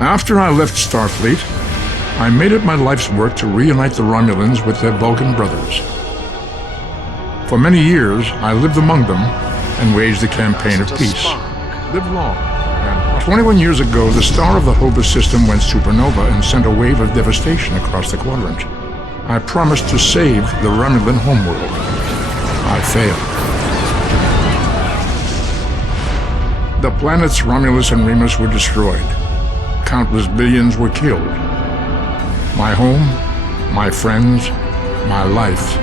After I left Starfleet, I made it my life's work to reunite the Romulans with their Vulcan brothers. For many years, I lived among them and waged a campaign of peace. Live long. And 21 years ago, the star of the Hobus system went supernova and sent a wave of devastation across the quadrant. I promised to save the Romulan homeworld. I failed. The planets Romulus and Remus were destroyed. Countless billions were killed. My home, my friends, my life,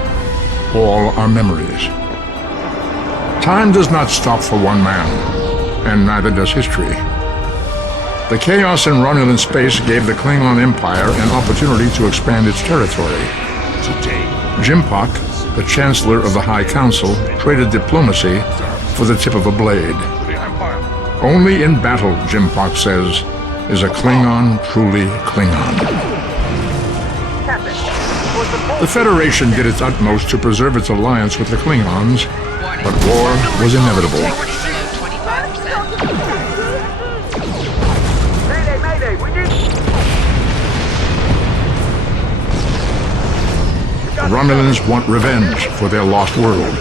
all are memories. Time does not stop for one man, and neither does history. The chaos in Romulan space gave the Klingon Empire an opportunity to expand its territory. Today, Jimpak, the Chancellor of the High Council, traded diplomacy for the tip of a blade. Only in battle, Jimpak says, is a Klingon truly Klingon. The Federation did its utmost to preserve its alliance with the Klingons, but war was inevitable. The Romulans want revenge for their lost world.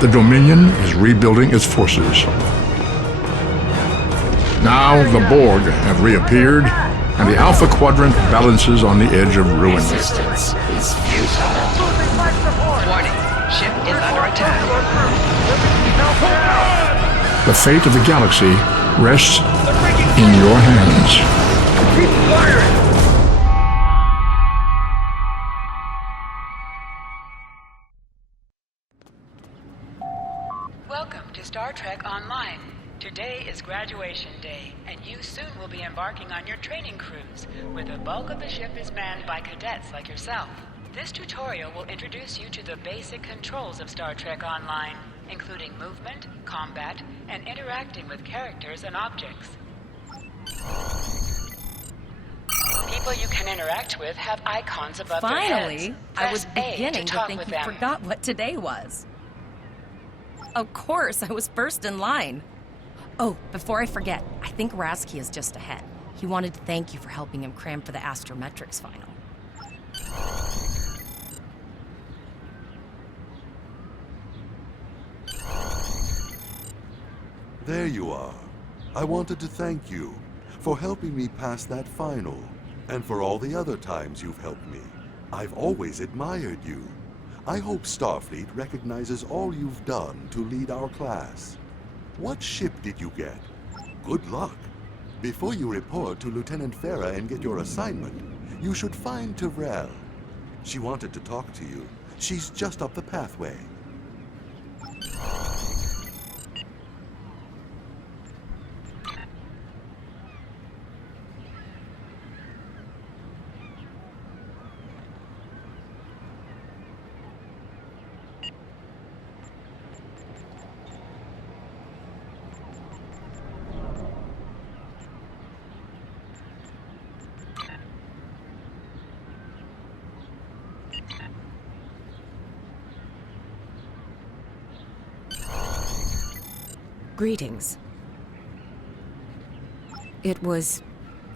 The Dominion is rebuilding its forces. Now the Borg have reappeared, and the Alpha Quadrant balances on the edge of ruin. Resistance is futile. Warning, ship is under attack. The fate of the galaxy rests in your hands. keep firing! Welcome to Star Trek Online. Today is graduation day, and you soon will be embarking on your training cruise, where the bulk of the ship is manned by cadets like yourself. This tutorial will introduce you to the basic controls of Star Trek Online, including movement, combat, and interacting with characters and objects. People you can interact with have icons above their heads. Finally, I was Press A beginning to talk think with you them. forgot what today was. Of course, I was first in line. Oh, before I forget, I think Rasky is just ahead. He wanted to thank you for helping him cram for the astrometrics final. There you are. I wanted to thank you for helping me pass that final, and for all the other times you've helped me. I've always admired you. I hope Starfleet recognizes all you've done to lead our class. What ship did you get? Good luck. Before you report to Lieutenant Farah and get your assignment, you should find Tyrell. She wanted to talk to you. She's just up the pathway. Greetings. It was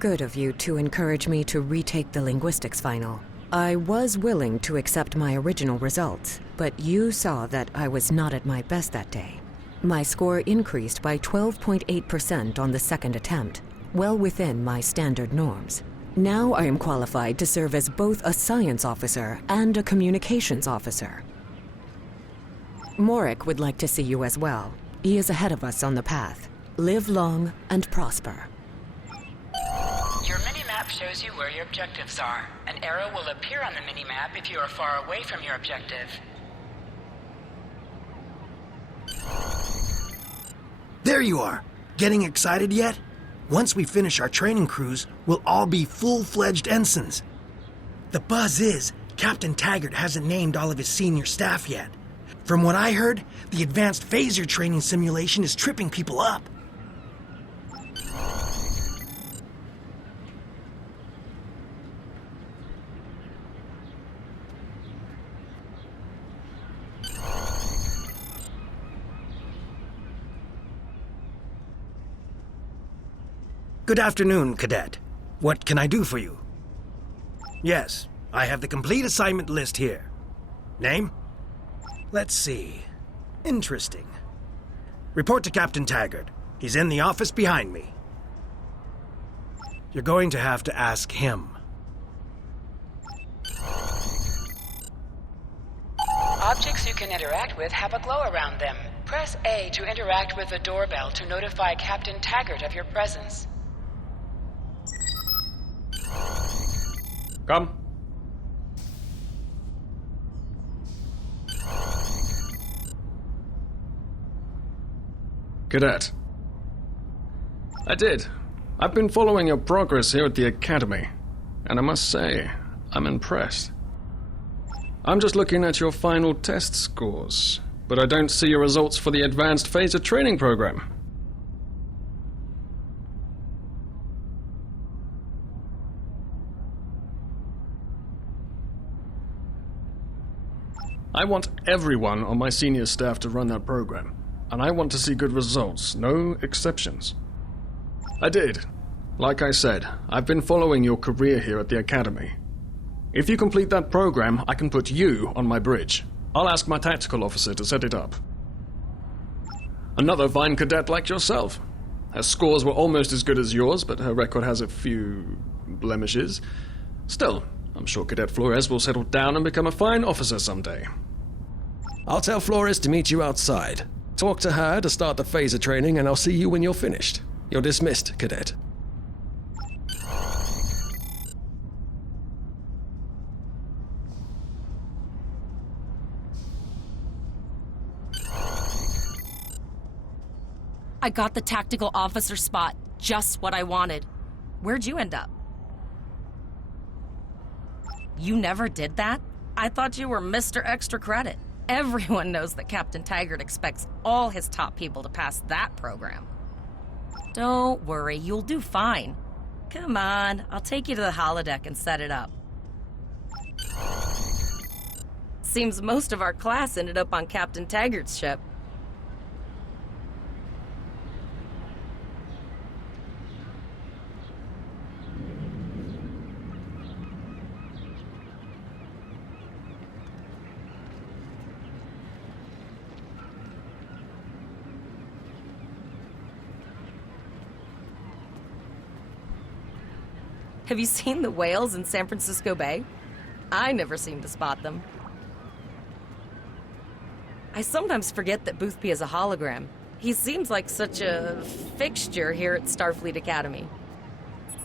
good of you to encourage me to retake the linguistics final. I was willing to accept my original results, but you saw that I was not at my best that day. My score increased by 12.8% on the second attempt, well within my standard norms. Now I am qualified to serve as both a science officer and a communications officer. Morik would like to see you as well. He is ahead of us on the path. Live long and prosper. Your mini-map shows you where your objectives are. An arrow will appear on the mini-map if you are far away from your objective. There you are! Getting excited yet? Once we finish our training cruise, we'll all be full-fledged ensigns. The buzz is, Captain Taggart hasn't named all of his senior staff yet. From what I heard, the advanced phaser training simulation is tripping people up. Good afternoon, Cadet. What can I do for you? Yes, I have the complete assignment list here. Name? Let's see. Interesting. Report to Captain Taggart. He's in the office behind me. You're going to have to ask him. Objects you can interact with have a glow around them. Press A to interact with the doorbell to notify Captain Taggart of your presence. Come. Cadet. I did. I've been following your progress here at the Academy, and I must say, I'm impressed. I'm just looking at your final test scores, but I don't see your results for the Advanced Phaser Training Program. I want everyone on my senior staff to run that program, and I want to see good results, no exceptions. I did. Like I said, I've been following your career here at the Academy. If you complete that program, I can put you on my bridge. I'll ask my tactical officer to set it up. Another fine cadet like yourself. Her scores were almost as good as yours, but her record has a few blemishes. Still, I'm sure Cadet Flores will settle down and become a fine officer someday. I'll tell Flores to meet you outside. Talk to her to start the phaser training, and I'll see you when you're finished. You're dismissed, Cadet. I got the tactical officer spot. Just what I wanted. Where'd you end up? You never did that? I thought you were Mr. Extra Credit. Everyone knows that Captain Taggart expects all his top people to pass that program. Don't worry, you'll do fine. Come on, I'll take you to the holodeck and set it up. Seems most of our class ended up on Captain Taggart's ship. Have you seen the whales in San Francisco Bay? I never seem to spot them. I sometimes forget that Boothby is a hologram. He seems like such a fixture here at Starfleet Academy.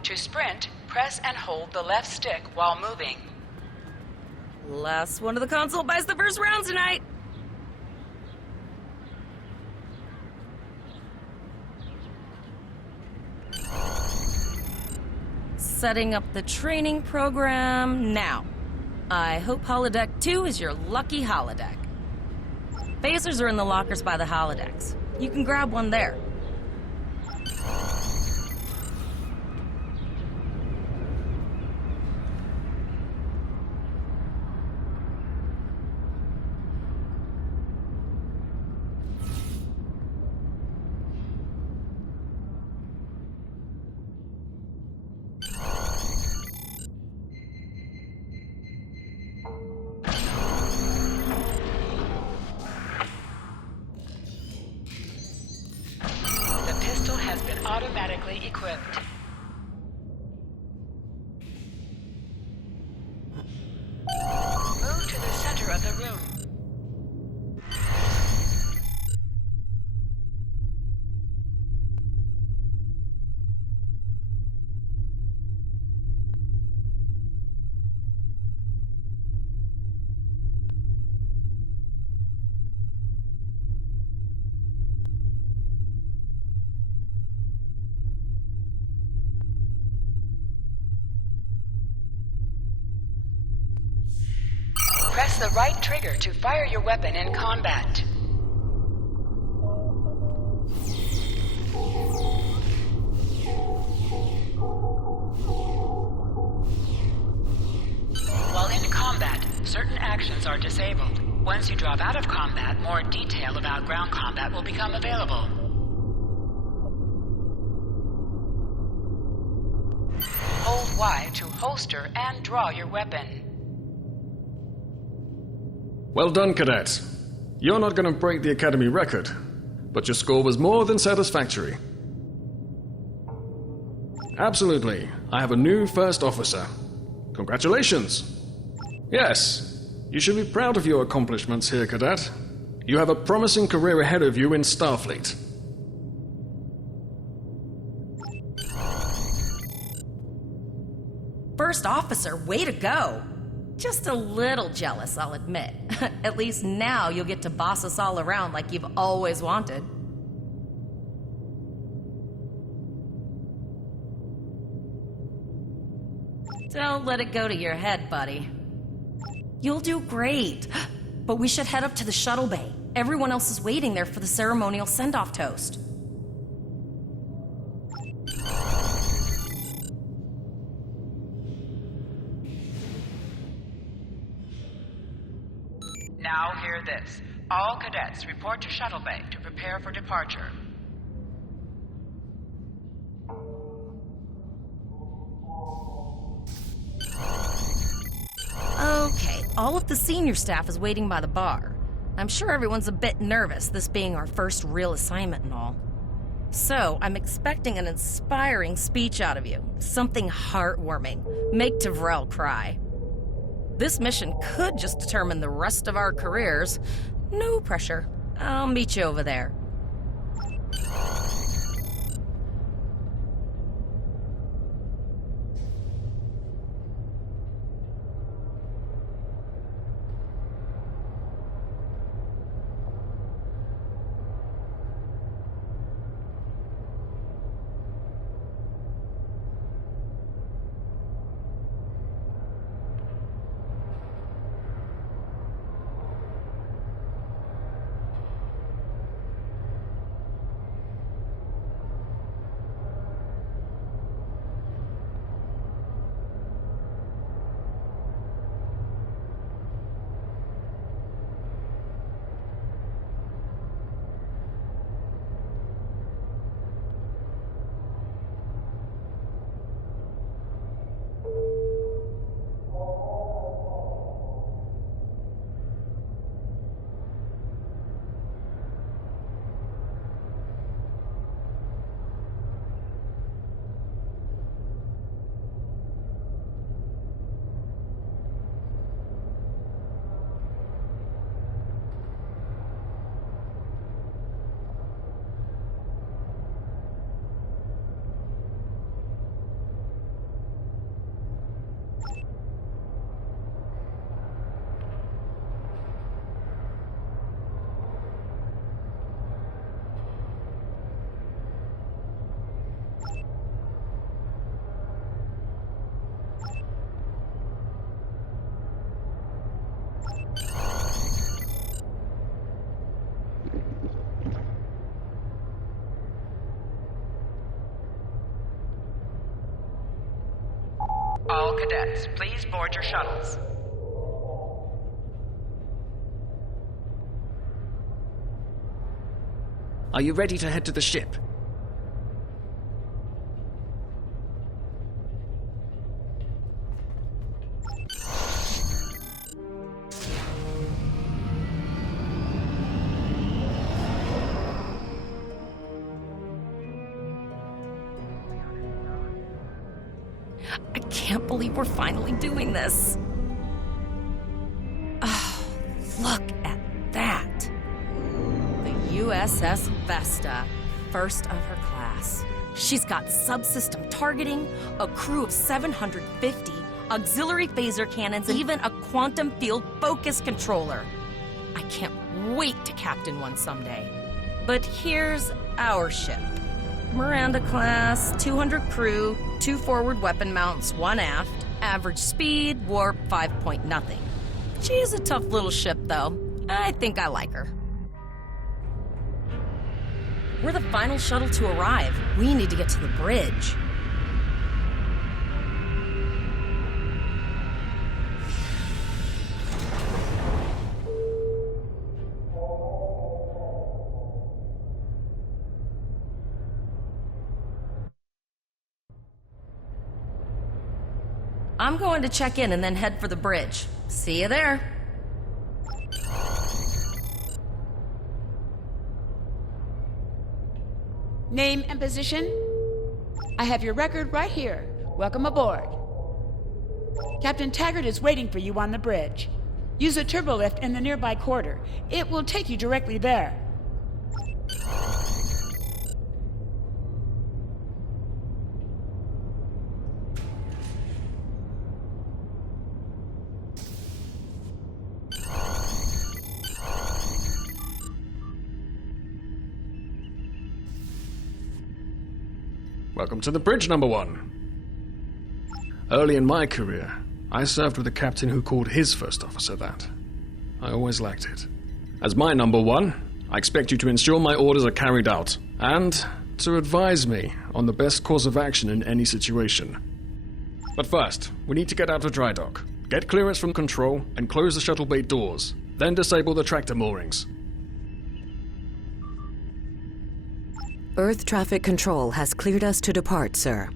To sprint, press and hold the left stick while moving. Last one of the console buys the first round tonight. Setting up the training program now. I hope Holodeck 2 is your lucky holodeck. Phasers are in the lockers by the holodecks. You can grab one there. Automatically equipped. Move to the center of the room. Press the right trigger to fire your weapon in combat. While in combat, certain actions are disabled. Once you drop out of combat, more detail about ground combat will become available. holster, and draw your weapon. Well done, Cadet. You're not going to break the Academy record, but your score was more than satisfactory. Absolutely. I have a new first officer. Congratulations. Yes, you should be proud of your accomplishments here, Cadet. You have a promising career ahead of you in Starfleet. First officer, way to go! Just a little jealous, I'll admit. At least now you'll get to boss us all around like you've always wanted. Don't let it go to your head, buddy. You'll do great. But we should head up to the shuttle bay. Everyone else is waiting there for the ceremonial send-off toast. Now hear this. All cadets report to shuttle bay to prepare for departure. Okay, all of the senior staff is waiting by the bar. I'm sure everyone's a bit nervous, this being our first real assignment and all. So, I'm expecting an inspiring speech out of you. Something heartwarming. Make Tavrel cry. This mission could just determine the rest of our careers. No pressure. I'll meet you over there. All cadets, please board your shuttles. Are you ready to head to the ship? I can't believe we're finally doing this. Oh, look at that. The USS Vesta, first of her class. She's got subsystem targeting, a crew of 750, auxiliary phaser cannons, and even a quantum field focus controller. I can't wait to captain one someday. But here's our ship. Miranda class, 200 crew, 2 forward weapon mounts, 1 aft, average speed, warp 5.0. She's a tough little ship, though. I think I like her. We're the final shuttle to arrive. We need to get to the bridge. I'm going to check in and then head for the bridge. See you there. Name and position? I have your record right here. Welcome aboard. Captain Taggart is waiting for you on the bridge. Use a turbolift in the nearby quarter. It will take you directly there. Welcome to the bridge, number one. Early in my career, I served with a captain who called his first officer that. I always liked it. As my number one, I expect you to ensure my orders are carried out, and to advise me on the best course of action in any situation. But first, we need to get out of dry dock, get clearance from control, and close the shuttle bay doors, then disable the tractor moorings. Earth traffic control has cleared us to depart, sir.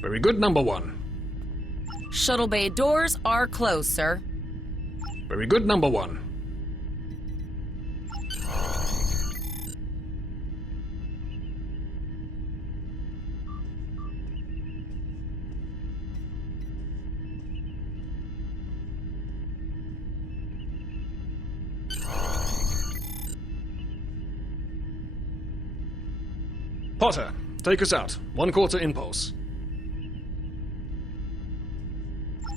Very good, number one. Shuttle bay doors are closed, sir. Very good, number one. Potter, take us out. 1/4 impulse.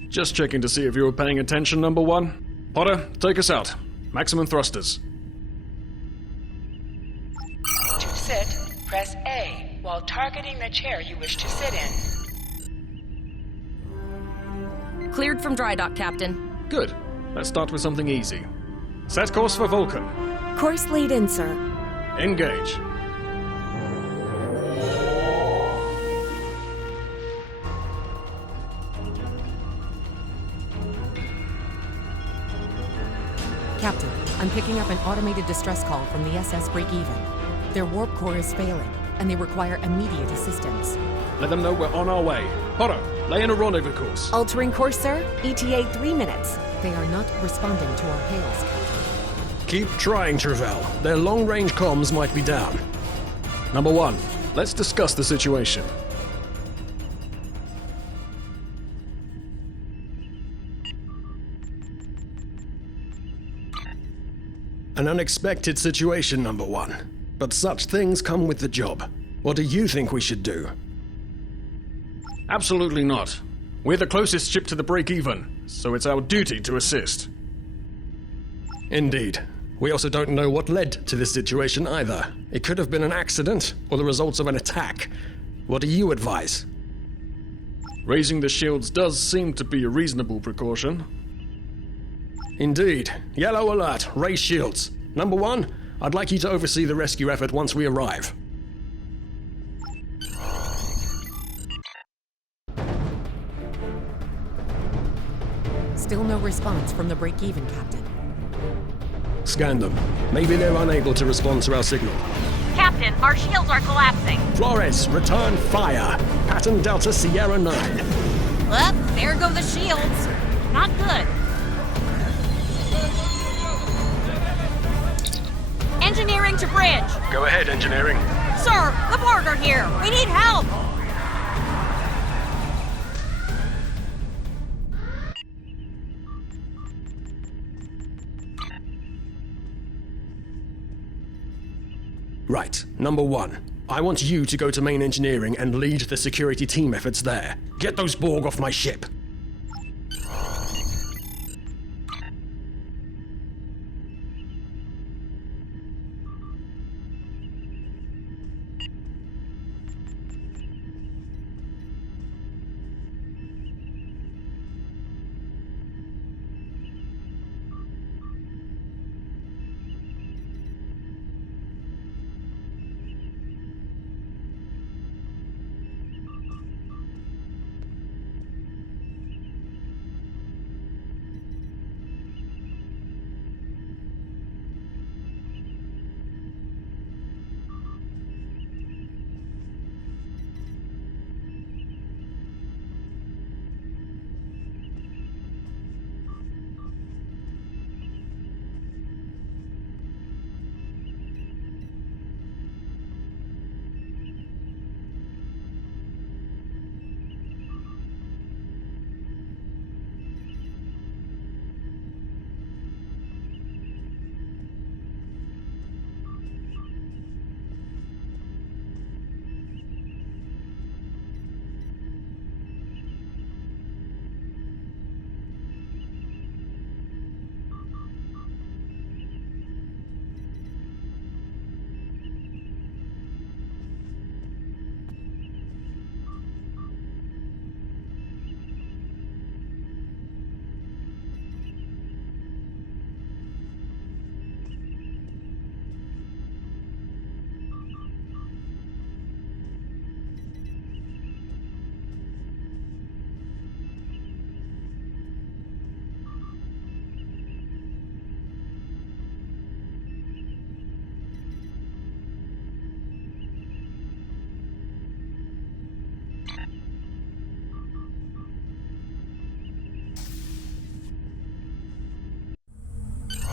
Just checking to see if you were paying attention, number one. Potter, take us out. Maximum thrusters. To sit, press A while targeting the chair you wish to sit in. Cleared from dry dock, Captain. Good. Let's start with something easy. Set course for Vulcan. Course lead in, sir. Engage. Captain, I'm picking up an automated distress call from the SS Break-Even. Their warp core is failing, and they require immediate assistance. Let them know we're on our way. Potter, lay in a rendezvous course. Altering course, sir. ETA 3 minutes. They are not responding to our hails, Captain. Keep trying, Travell. Their long-range comms might be down. Number one, let's discuss the situation. An unexpected situation, number one. But such things come with the job. What do you think we should do? Absolutely not. We're the closest ship to the break-even, so it's our duty to assist. Indeed. We also don't know what led to this situation either. It could have been an accident, or the results of an attack. What do you advise? Raising the shields does seem to be a reasonable precaution. Indeed. Yellow alert. Raise shields. Number one, I'd like you to oversee the rescue effort once we arrive. Still no response from the Break-Even, Captain. Scan them. Maybe they're unable to respond to our signal. Captain, our shields are collapsing. Flores, return fire. Pattern Delta Sierra 9. Well, there go the shields. Not good. Engineering to bridge. Go ahead, engineering. Sir, the Borg are here. We need help. Right, number one. I want you to go to main engineering and lead the security team efforts there. Get those Borg off my ship.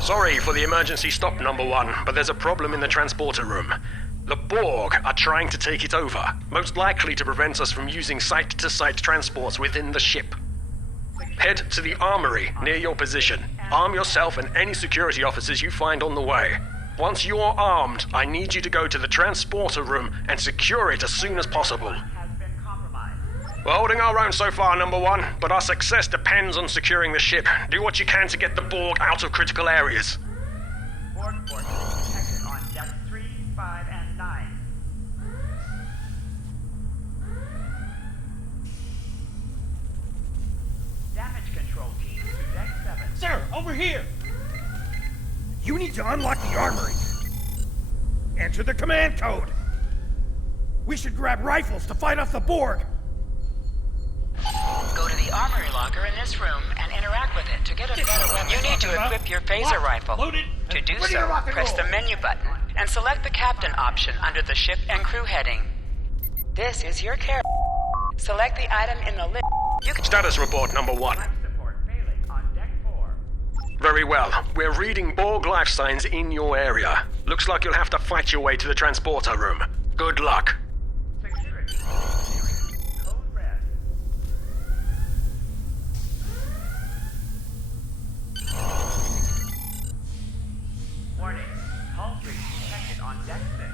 Sorry for the emergency stop, number one, but there's a problem in the transporter room. The Borg are trying to take it over, most likely to prevent us from using site-to-site transports within the ship. Head to the armory near your position. Arm yourself and any security officers you find on the way. Once you're armed, I need you to go to the transporter room and secure it as soon as possible. We're holding our own so far, number one, but our success depends on securing the ship. Do what you can to get the Borg out of critical areas. Borg forces detected on deck 3, 5, and 9. Damage control teams to deck 7. Sir, over here! You need to unlock the armory. Enter the command code. We should grab rifles to fight off the Borg. Go to the armory locker in this room and interact with it to get a better weapon. You need to equip your phaser rifle. Loaded. To do Ready to so, rock and press roll. the menu button and select the captain option under the ship and crew heading. This is your care. Select the item in the list. You can Status report, number one. support failing on deck 4. Very well. We're reading Borg life signs in your area. Looks like you'll have to fight your way to the transporter room. Good luck. Security. Code red. Warning. Hull breach detected on deck 6.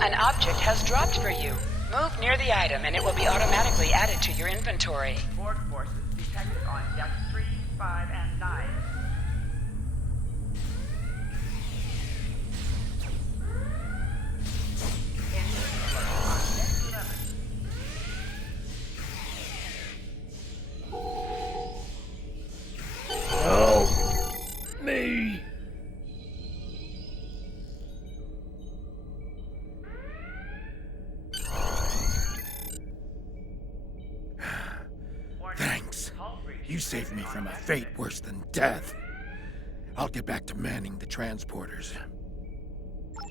An object has dropped for you. Move near the item and it will be automatically added to your inventory. Borg forces detected on deck 3, 5, and 9. Help me. Thanks. You saved me from a fate worse than death. I'll get back to manning the transporters.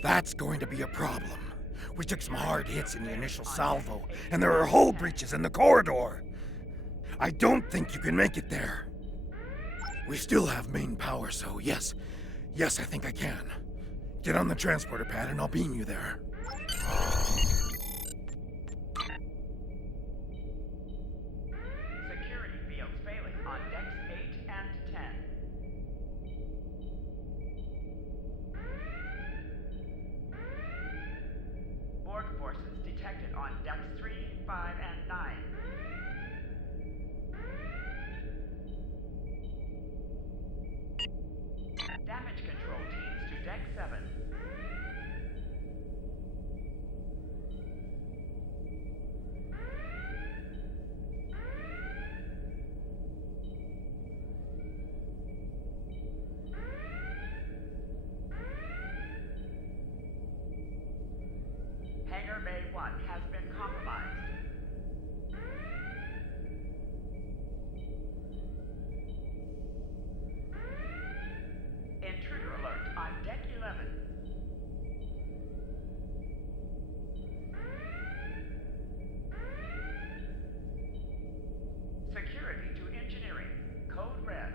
That's going to be a problem. We took some hard hits in the initial salvo, and there are hull breaches in the corridor. I don't think you can make it there. We still have main power, so yes, I think I can. Get on the transporter pad and I'll beam you there. Security fields failing on decks 8 and 10. Borg forces detected on decks 3, 5, and 9. Damage control teams to deck 7. Hangar Bay 1 has been compromised. Intruder alert on deck 11. Security to engineering. Code red.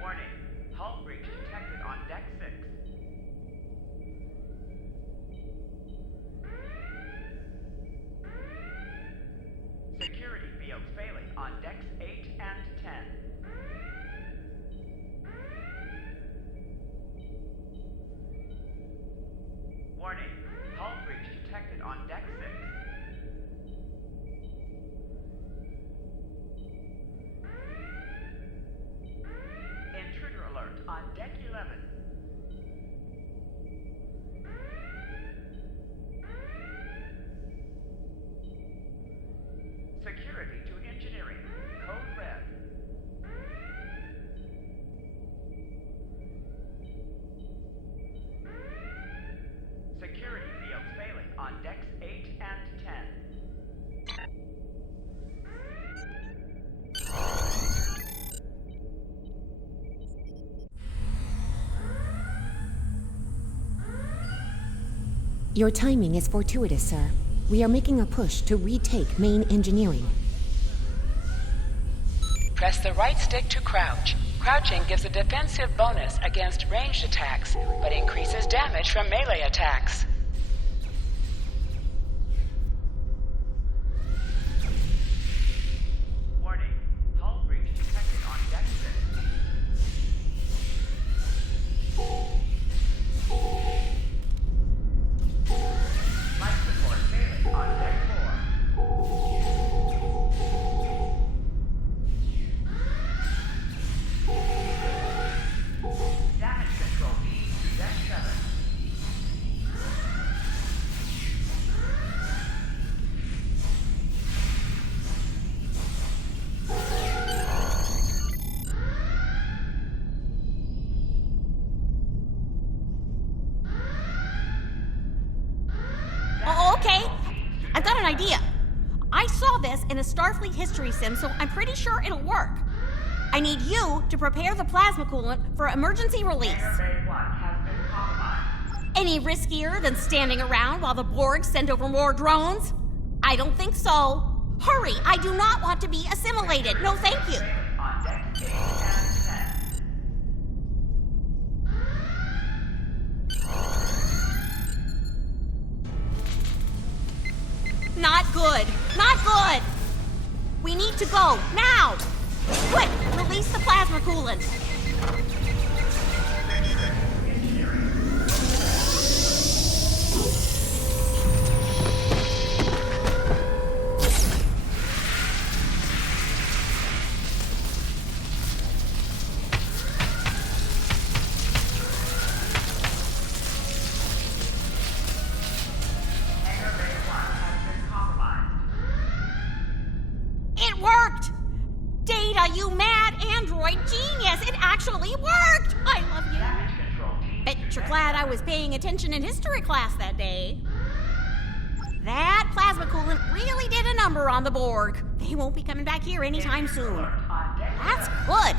Warning. Hull breach detected on deck 6. Security fields failing on decks 8 and 10. Warning. Hull breach detected on deck 6. Intruder alert on deck 11. Security to engineering. Code red. Security fields failing on decks 8 and 10. Your timing is fortuitous, sir. We are making a push to retake main engineering. Press the right stick to crouch. Crouching gives a defensive bonus against ranged attacks, but increases damage from melee attacks. Warning. Hull breach detected on deck 6. Life support failing on deck 4. Damage control needs to deck 7. Oh, okay. I've got an idea. I saw this in a Starfleet history sim, so I'm pretty sure it'll work. I need you to prepare the plasma coolant for emergency release. Any riskier than standing around while the Borg send over more drones? I don't think so. Hurry, I do not want to be assimilated. No, thank you. Not good. Not good. We need to go now. Quick, release the plasma coolant. It worked! Data, you mad android genius! It actually worked! I love you. Bet you're glad I was paying attention in history class that day. That plasma coolant really did a number on the Borg. They won't be coming back here anytime soon. That's good.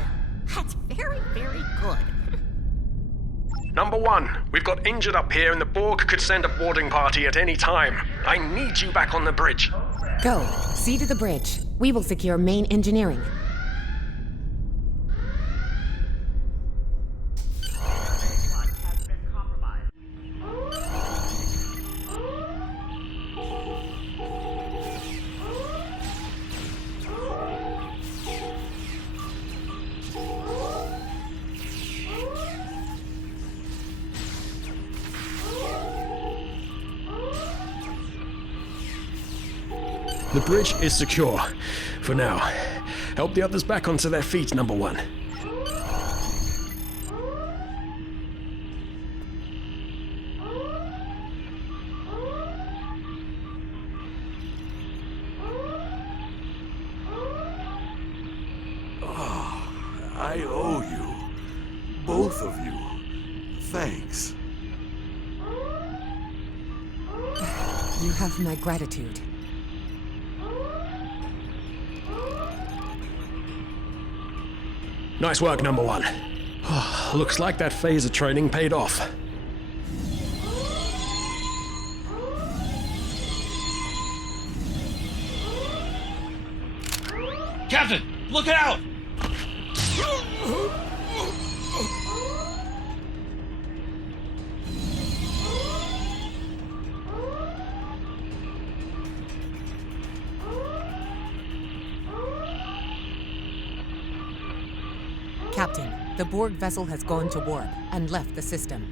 That's very, very good. Number 1, we've got injured up here and the Borg could send a boarding party at any time. I need you back on the bridge. Go. See to the bridge. We will secure main engineering. The bridge is secure. For now. Help the others back onto their feet, Number 1. I owe you. Both of you. Thanks. You have my gratitude. Nice work, Number 1. Looks like that phaser training paid off. Captain, look out! Captain, the Borg vessel has gone to warp and left the system.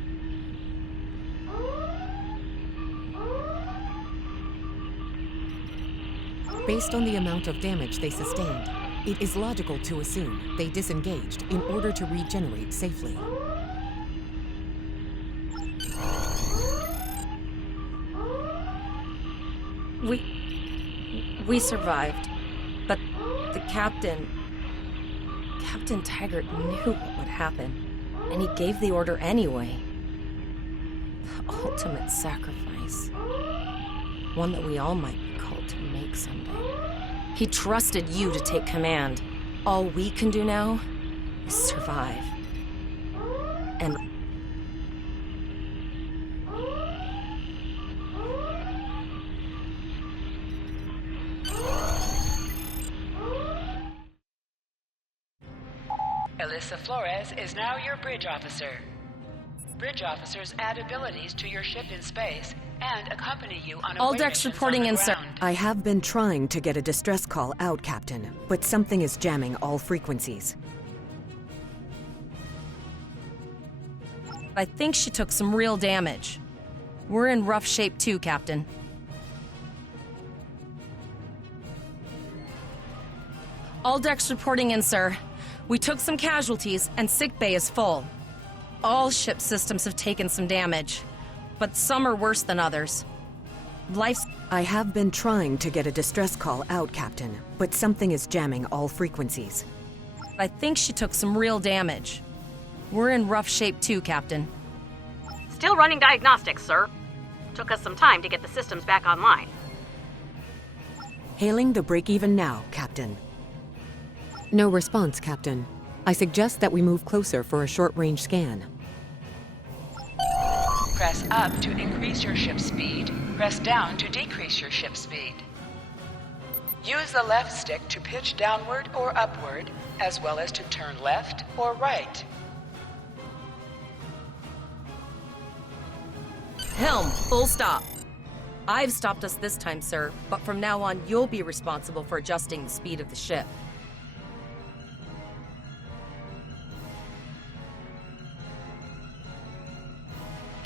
Based on the amount of damage they sustained, it is logical to assume they disengaged in order to regenerate safely. We survived, but the Captain Taggart knew what would happen, and he gave the order anyway. The ultimate sacrifice. One that we all might be called to make someday. He trusted you to take command. All we can do now is survive. And Alyssa Flores is now your bridge officer. Bridge officers add abilities to your ship in space and accompany you on All away decks missions reporting on the in, sir. ground. I have been trying to get a distress call out, Captain, but something is jamming all frequencies. I think she took some real damage. We're in rough shape too, Captain. All decks reporting in, sir. We took some casualties, and sickbay is full. All ship systems have taken some damage, but some are worse than others. I have been trying to get a distress call out, Captain, but something is jamming all frequencies. I think she took some real damage. We're in rough shape too, Captain. Still running diagnostics, sir. Took us some time to get the systems back online. Hailing the break-even now, Captain. No response, Captain. I suggest that we move closer for a short-range scan. Press up to increase your ship speed. Press down to decrease your ship speed. Use the left stick to pitch downward or upward, as well as to turn left or right. Helm, full stop. I've stopped us this time, sir, but from now on, you'll be responsible for adjusting the speed of the ship.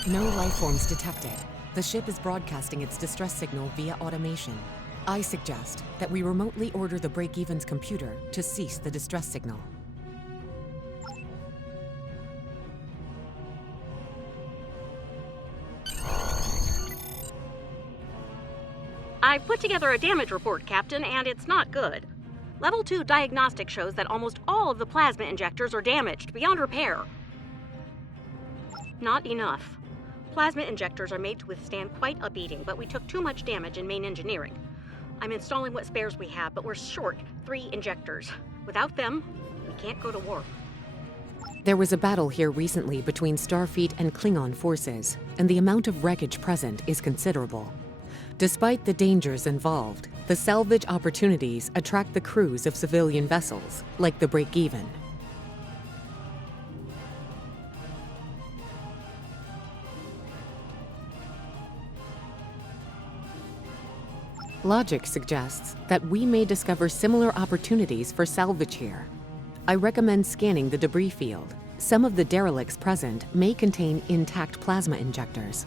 No life forms detected. The ship is broadcasting its distress signal via automation. I suggest that we remotely order the break-even's computer to cease the distress signal. I put together a damage report, Captain, and it's not good. Level 2 diagnostic shows that almost all of the plasma injectors are damaged beyond repair. Not enough. Plasma injectors are made to withstand quite a beating, but we took too much damage in main engineering. I'm installing what spares we have, but we're short 3 injectors. Without them, we can't go to war. There was a battle here recently between Starfleet and Klingon forces, and the amount of wreckage present is considerable. Despite the dangers involved, the salvage opportunities attract the crews of civilian vessels, like the Break-Even. Logic suggests that we may discover similar opportunities for salvage here. I recommend scanning the debris field. Some of the derelicts present may contain intact plasma injectors.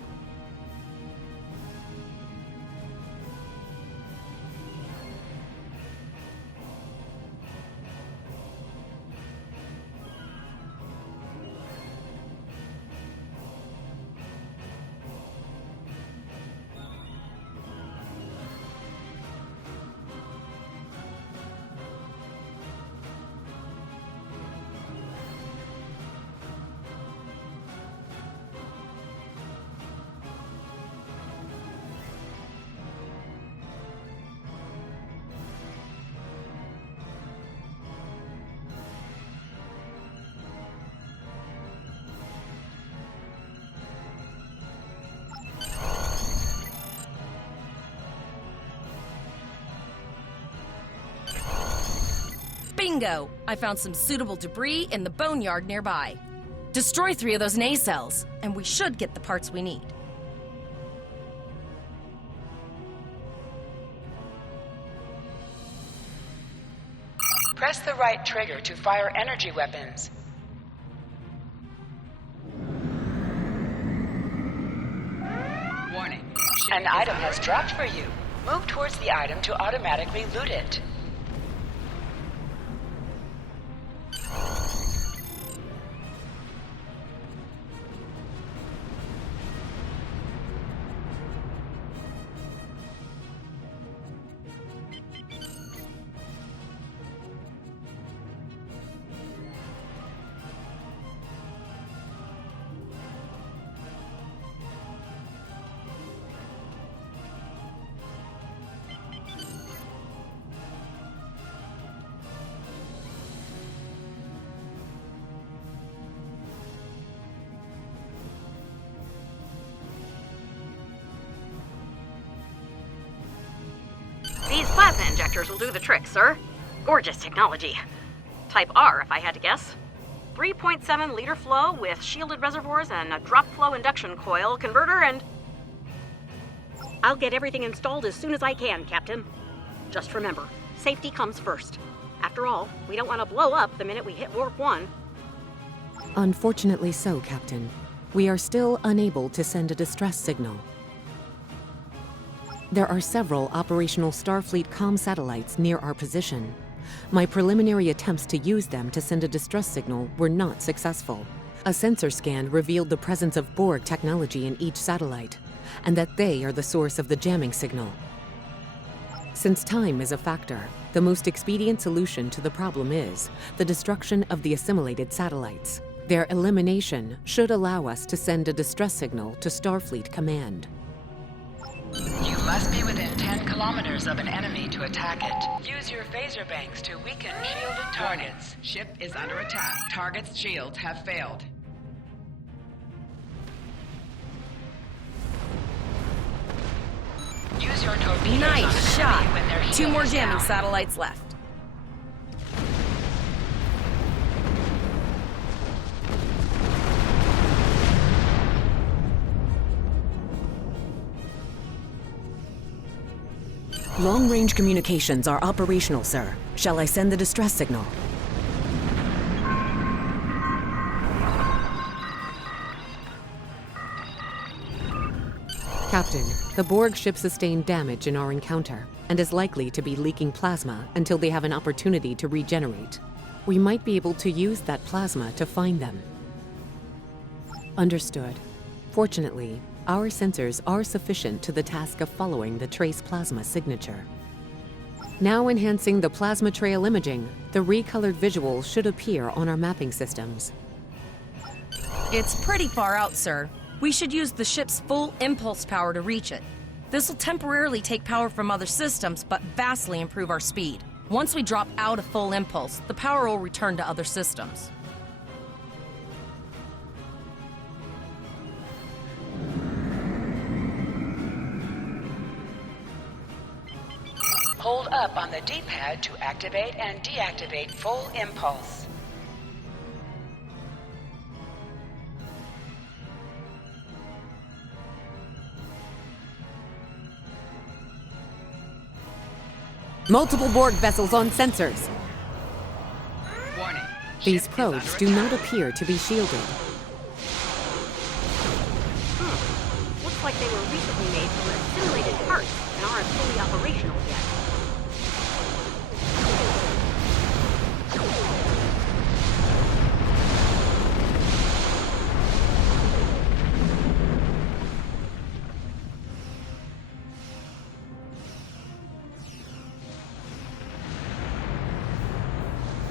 Bingo! I found some suitable debris in the boneyard nearby. Destroy 3 of those nacelles, and we should get the parts we need. Press the right trigger to fire energy weapons. Warning. An item has dropped for you. Move towards the item to automatically loot it. These plasma injectors will do the trick, sir. Gorgeous technology. Type R, if I had to guess. 3.7 liter flow with shielded reservoirs and a drop flow induction coil converter and... I'll get everything installed as soon as I can, Captain. Just remember, safety comes first. After all, we don't want to blow up the minute we hit Warp 1. Unfortunately so, Captain. We are still unable to send a distress signal. There are several operational Starfleet comm satellites near our position. My preliminary attempts to use them to send a distress signal were not successful. A sensor scan revealed the presence of Borg technology in each satellite, and that they are the source of the jamming signal. Since time is a factor, the most expedient solution to the problem is the destruction of the assimilated satellites. Their elimination should allow us to send a distress signal to Starfleet Command. You must be within 10 kilometers of an enemy to attack it. Use your phaser banks to weaken shielded targets. Ship is under attack. Target's shields have failed. Use your torpedoes on Nice an shot. enemy when their 2 heel more is jamming down. satellites left. Long-range communications are operational, sir. Shall I send the distress signal? Captain, the Borg ship sustained damage in our encounter and is likely to be leaking plasma until they have an opportunity to regenerate. We might be able to use that plasma to find them. Understood. Fortunately, our sensors are sufficient to the task of following the trace plasma signature. Now enhancing the plasma trail imaging, the recolored visuals should appear on our mapping systems. It's pretty far out, sir. We should use the ship's full impulse power to reach it. This will temporarily take power from other systems, but vastly improve our speed. Once we drop out of full impulse, the power will return to other systems. Hold up on the D-pad to activate and deactivate full impulse. Multiple Borg vessels on sensors. Warning. These Ship is probes under do attack. not appear to be shielded. Looks like they were recently made from assimilated parts and aren't fully operational yet.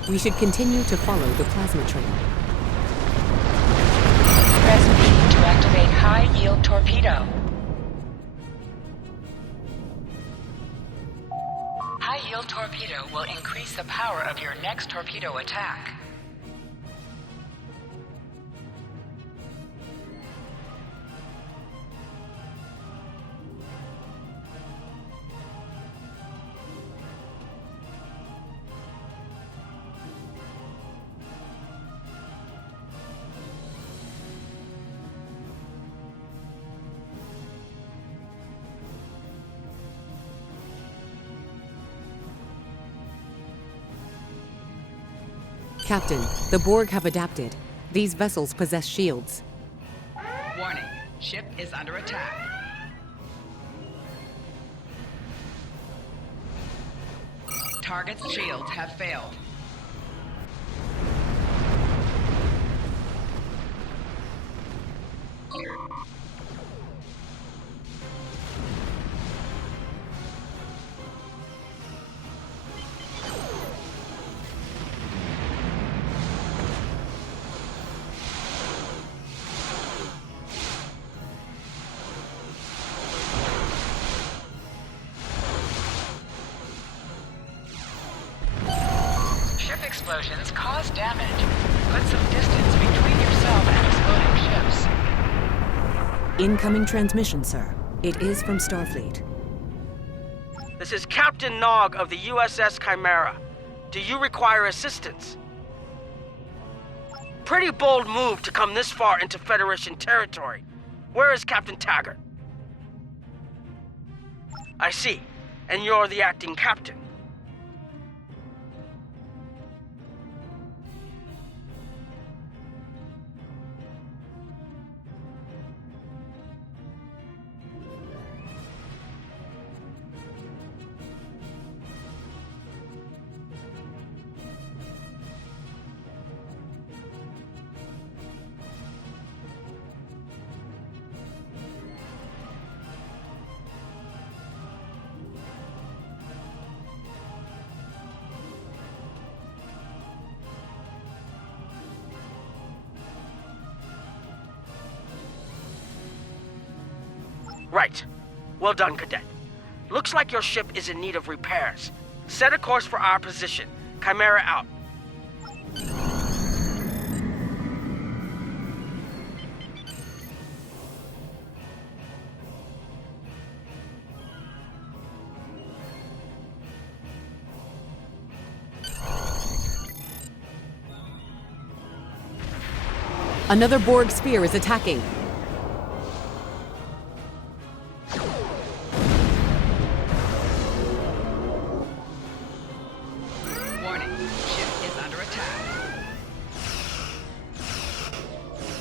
We should continue to follow the plasma trail. Press B to activate high-yield torpedo. High-yield torpedo will increase the power of your next torpedo attack. Captain, the Borg have adapted. These vessels possess shields. Warning. Ship is under attack. Target's shields have failed. Explosions cause damage. Put some distance between yourself and exploding ships. Incoming transmission, sir. It is from Starfleet. This is Captain Nog of the USS Chimera. Do you require assistance? pretty bold move to come this far into Federation territory. Where is Captain Taggart? I see. And you're the acting captain. Right. Well done, Cadet. Looks like your ship is in need of repairs. Set a course for our position. Chimera out. Another Borg sphere is attacking. Warning, ship is under attack.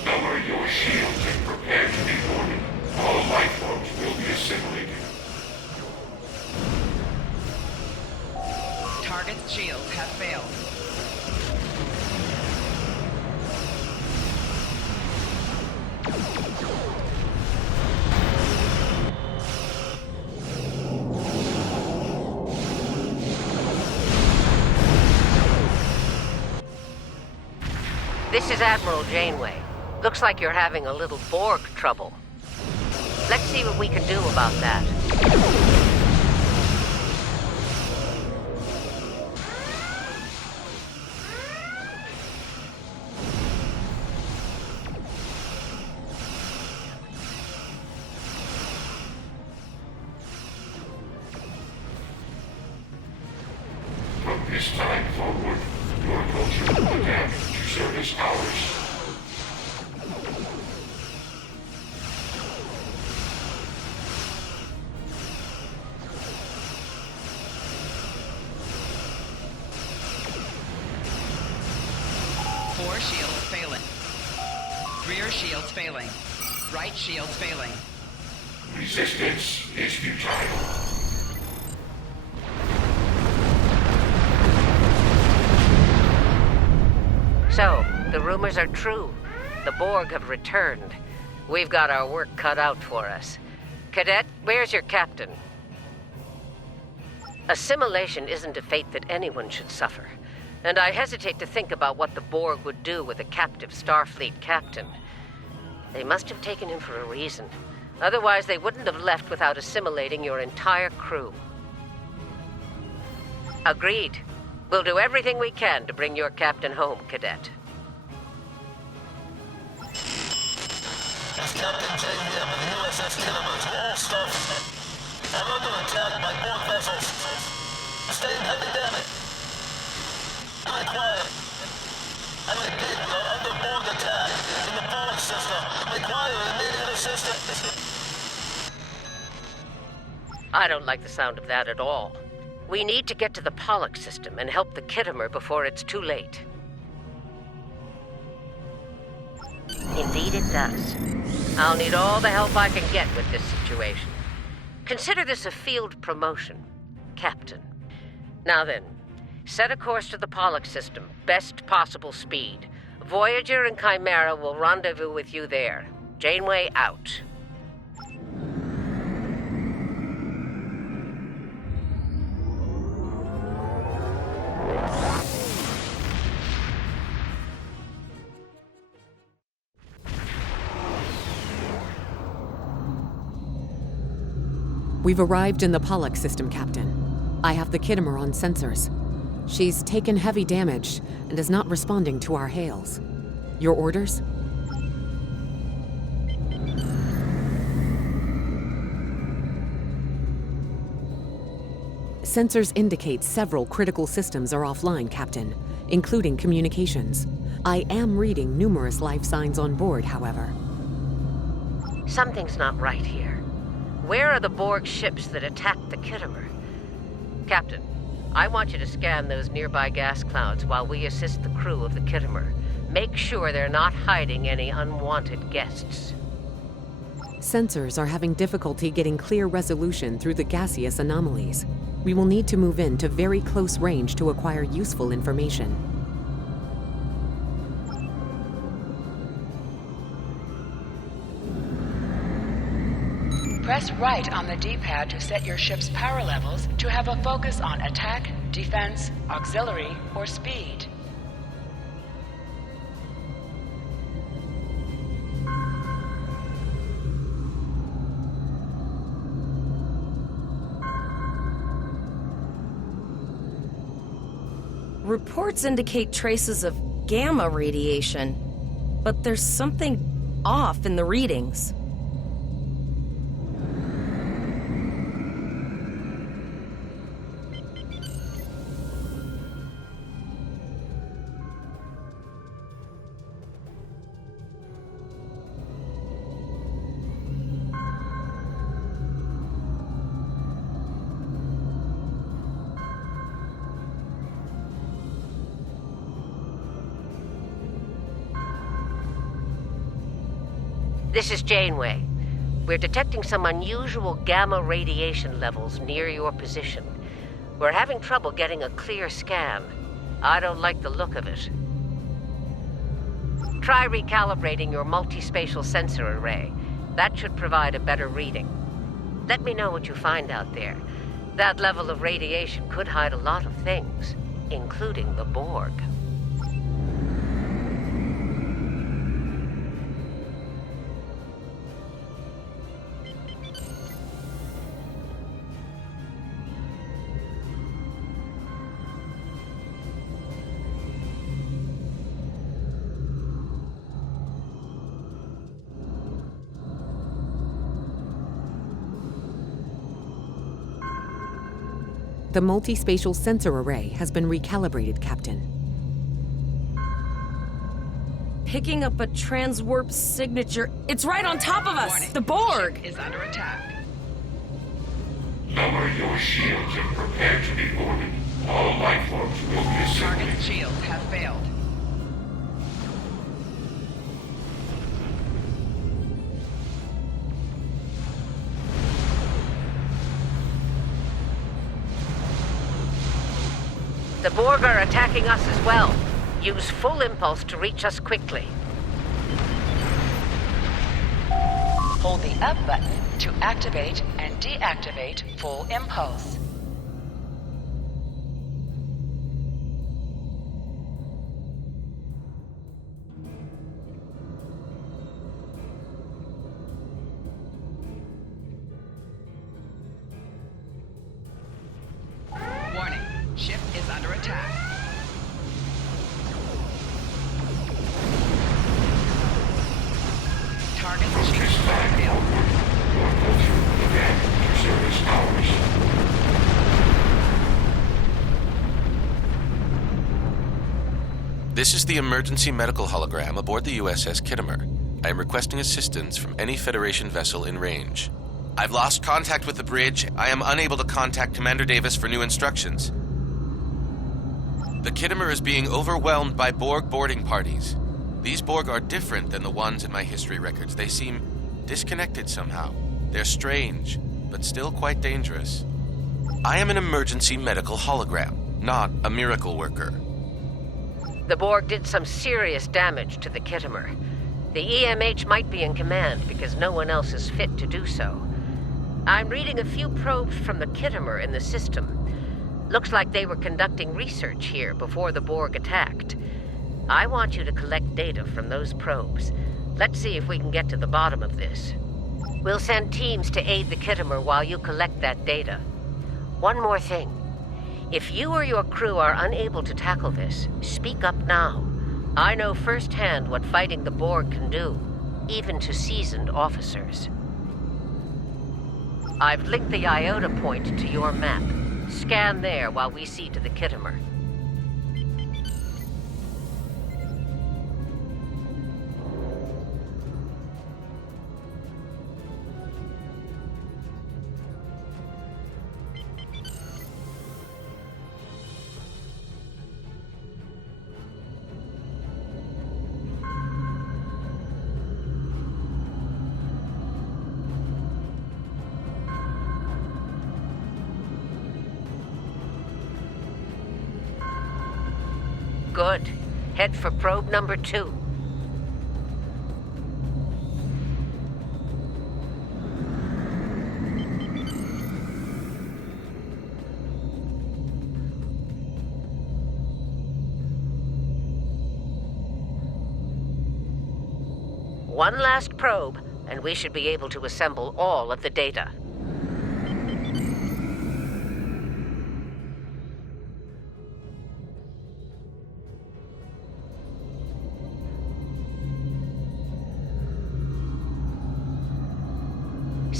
Lower your shields and prepare to be boarded. All life forms will be assimilated. Target's shields have failed. This is Admiral Janeway. Looks like you're having a little Borg trouble. Let's see what we can do about that. From this time forward, your culture will adapt to service hours. Four shields failing. Rear shields failing. Right shields failing. Resistance is futile. So, the rumors are true. The Borg have returned. We've got our work cut out for us. Cadet, where's your captain? Assimilation isn't a fate that anyone should suffer. And I hesitate to think about what the Borg would do with a captive Starfleet captain. They must have taken him for a reason. Otherwise, they wouldn't have left without assimilating your entire crew. Agreed. We'll do everything we can to bring your captain home, Cadet. It's Captain Janeway of the USS Kinnaman to all Starfleet. I'm under attack by Borg vessels. Sustain heavy damage. Be quiet. I repeat, we are under Borg attack in the Borg system. Require immediate assistance. I don't like the sound of that at all. We need to get to the Pollock system and help the Kittimer before it's too late. Indeed it does. I'll need all the help I can get with this situation. Consider this a field promotion, Captain. Now then, set a course to the Pollock system, best possible speed. Voyager and Chimera will rendezvous with you there. Janeway out. We've arrived in the Pollock system, Captain. I have the Kittimer on sensors. She's taken heavy damage and is not responding to our hails. Your orders? Sensors indicate several critical systems are offline, Captain, including communications. I am reading numerous life signs on board, however. Something's not right here. Where are the Borg ships that attacked the Kittimer? Captain, I want you to scan those nearby gas clouds while we assist the crew of the Kittimer. Make sure they're not hiding any unwanted guests. Sensors are having difficulty getting clear resolution through the gaseous anomalies. We will need to move in to very close range to acquire useful information. Press right on the D-pad to set your ship's power levels to have a focus on attack, defense, auxiliary, or speed. Reports indicate traces of gamma radiation, but there's something off in the readings. This is Janeway. We're detecting some unusual gamma radiation levels near your position. We're having trouble getting a clear scan. I don't like the look of it. Try recalibrating your multispatial sensor array. That should provide a better reading. Let me know what you find out there. That level of radiation could hide a lot of things, including the Borg. The multispatial sensor array has been recalibrated, Captain. Picking up a transwarp signature. It's right on top of us! Warning. The Borg! Ship is under attack. Lower your shields and prepare to be boarded. All life forms will be assembling. Target's shields have failed. The Borg are attacking us as well. Use full impulse to reach us quickly. Hold the up button to activate and deactivate full impulse. Warning. Ship is under attack. Target's shields have failed. Your culture will abandon your service hours. This is the emergency medical hologram aboard the USS Kittimer. I am requesting assistance from any Federation vessel in range. I've lost contact with the bridge. I am unable to contact Commander Davis for new instructions. The Kittimer is being overwhelmed by Borg boarding parties. These Borg are different than the ones in my history records. They seem disconnected somehow. They're strange, but still quite dangerous. I am an emergency medical hologram, not a miracle worker. The Borg did some serious damage to the Kittimer. The EMH might be in command because no one else is fit to do so. I'm reading a few probes from the Kittimer in the system. Looks like they were conducting research here before the Borg attacked. I want you to collect data from those probes. Let's see if we can get to the bottom of this. We'll send teams to aid the Kittimer while you collect that data. One more thing. If you or your crew are unable to tackle this, speak up now. I know firsthand what fighting the Borg can do, even to seasoned officers. I've linked the Iota point to your map. Scan there while we see to the Kittimer. Good. Head for probe number 2. One last probe, and we should be able to assemble all of the data.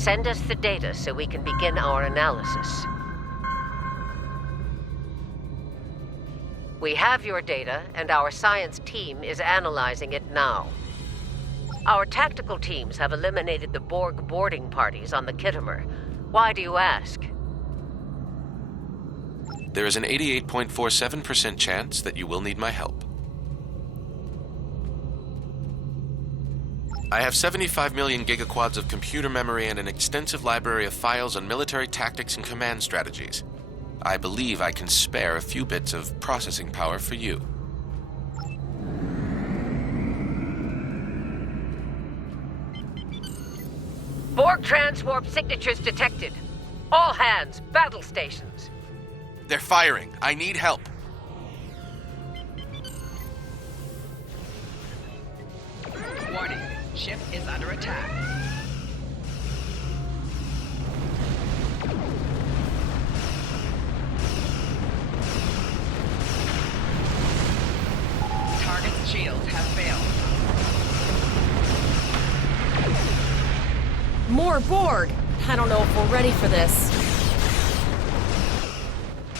Send us the data so we can begin our analysis. We have your data, and our science team is analyzing it now. Our tactical teams have eliminated the Borg boarding parties on the Kittimer. Why do you ask? There is an 88.47% chance that you will need my help. I have 75 million gigaquads of computer memory and an extensive library of files on military tactics and command strategies. I believe I can spare a few bits of processing power for you. Borg transwarp signatures detected. All hands, battle stations. They're firing. I need help. Warning. Ship is under attack. Target's shields have failed. More Borg! I don't know if we're ready for this.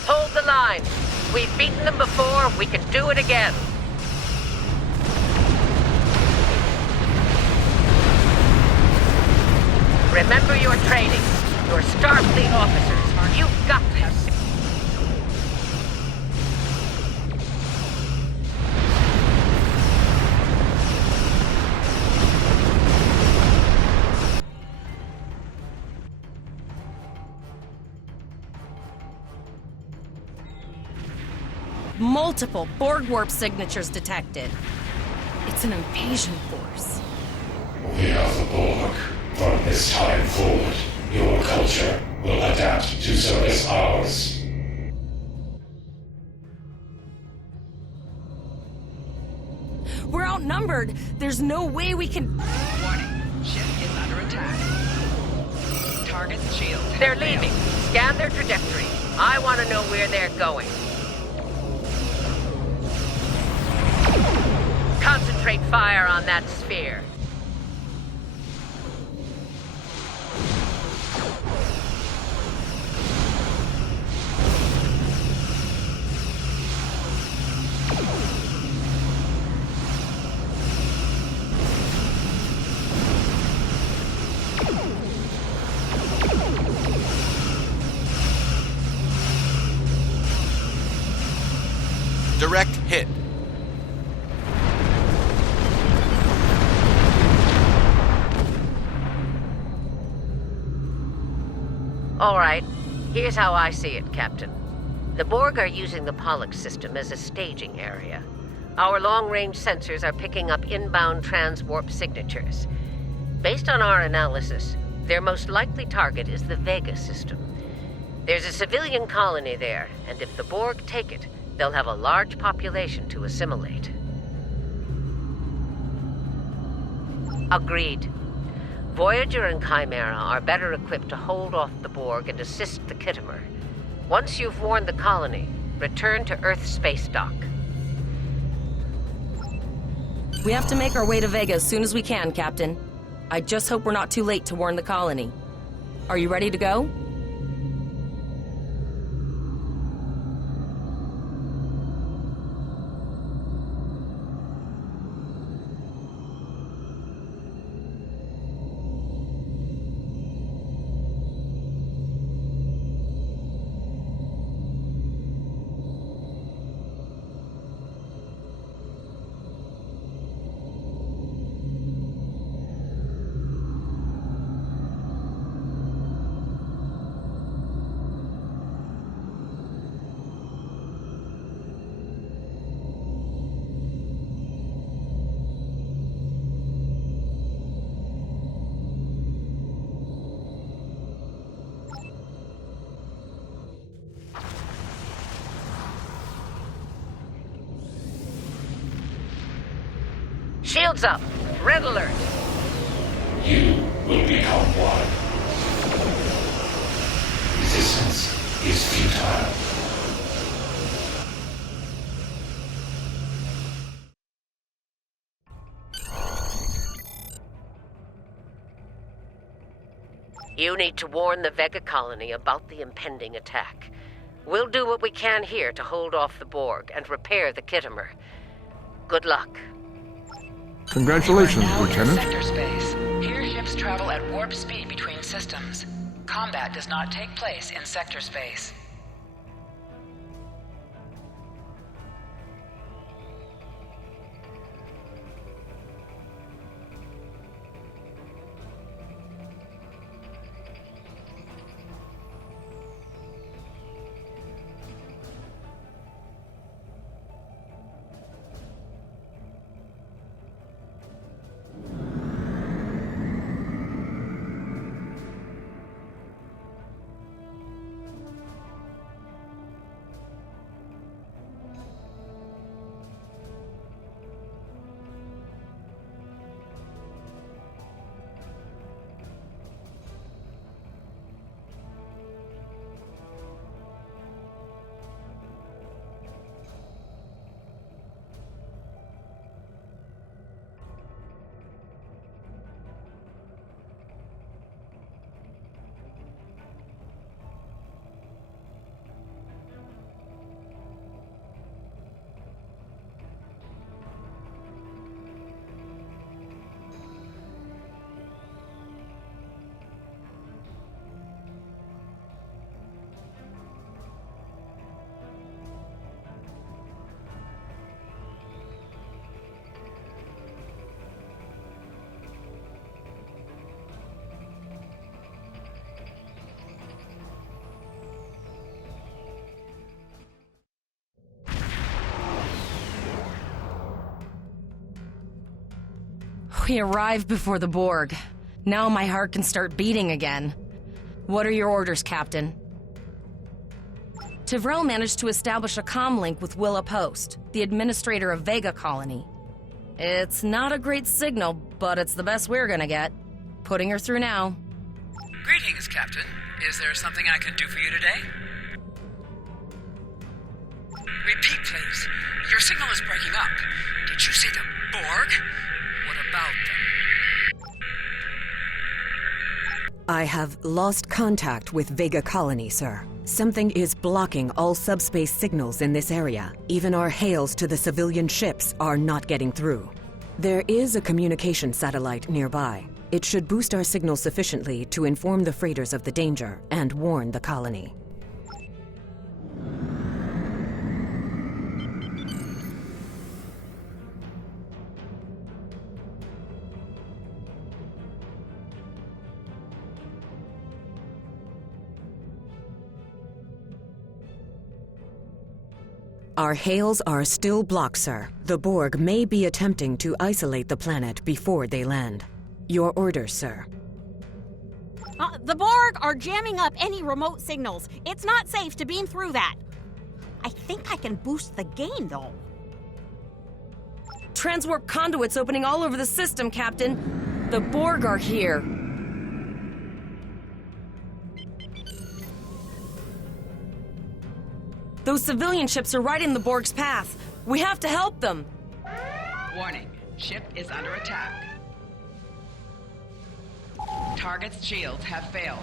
Hold the line. We've beaten them before, we can do it again. Remember your training. You're Starfleet officers. You've got this. Multiple Borg warp signatures detected. It's an invasion force. We are the Borg. From this time forward, your culture will adapt to service ours. We're outnumbered. There's no way we can... Warning. Ship is under attack. Target's shields have They're failed. leaving. Scan their trajectory. I want to know where they're going. Concentrate fire on that sphere. Direct hit. All right. Here's how I see it, Captain. The Borg are using the Pollux system as a staging area. Our long-range sensors are picking up inbound transwarp signatures. Based on our analysis, their most likely target is the Vega system. There's a civilian colony there, and if the Borg take it, they'll have a large population to assimilate. Agreed. Voyager and Chimera are better equipped to hold off the Borg and assist the Kittimer. Once you've warned the colony, return to Earth space dock. We have to make our way to Vega as soon as we can, Captain. I just hope we're not too late to warn the colony. Are you ready to go? Shields up. Red alert. You will become one. Resistance is futile. You need to warn the Vega colony about the impending attack. We'll do what we can here to hold off the Borg and repair the Kittimer. Good luck. Congratulations, You are now in Lieutenant. sector space. Here ships travel at warp speed between systems. Combat does not take place in sector space. We arrived before the Borg. Now my heart can start beating again. What are your orders, Captain? Tivrell managed to establish a comm link with Willa Post, the administrator of Vega Colony. It's not a great signal, but it's the best we're gonna get. Putting her through now. Greetings, Captain. Is there something I can do for you today? Repeat, please. Your signal is breaking up. Did you say the Borg? What about them? I have lost contact with Vega Colony, sir. Something is blocking all subspace signals in this area. Even our hails to the civilian ships are not getting through. There is a communication satellite nearby. It should boost our signal sufficiently to inform the freighters of the danger and warn the colony. Our hails are still blocked, sir. The Borg may be attempting to isolate the planet before they land. Your orders, sir. The Borg are jamming up any remote signals. It's not safe to beam through that. I think I can boost the gain, though. Transwarp conduits opening all over the system, Captain. The Borg are here. Those civilian ships are right in the Borg's path. We have to help them. Warning, ship is under attack. Target's shields have failed.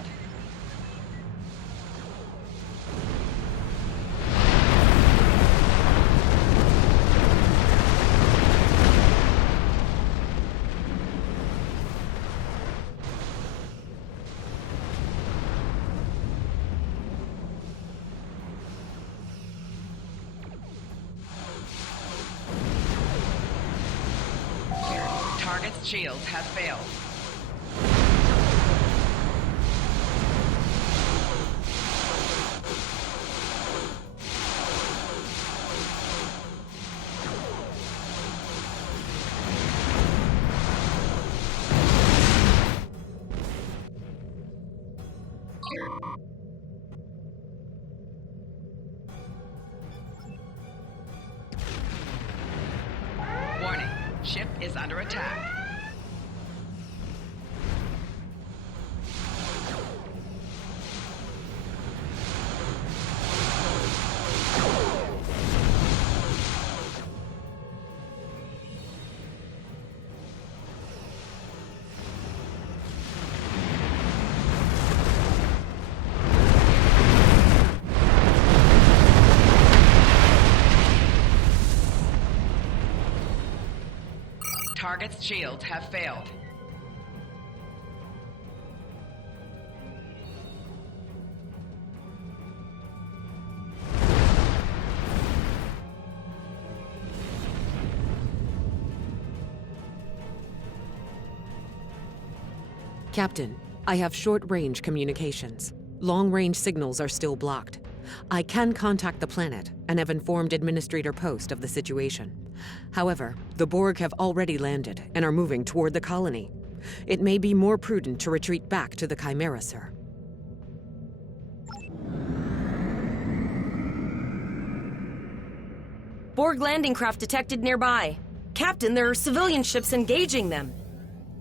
Target's shields have failed. Warning, ship is under attack. attack. Target's shields have failed. Captain, I have short-range communications. Long-range signals are still blocked. I can contact the planet and have informed Administrator Post of the situation. However, the Borg have already landed and are moving toward the colony. It may be more prudent to retreat back to the Chimera, sir. Borg landing craft detected nearby. Captain, there are civilian ships engaging them.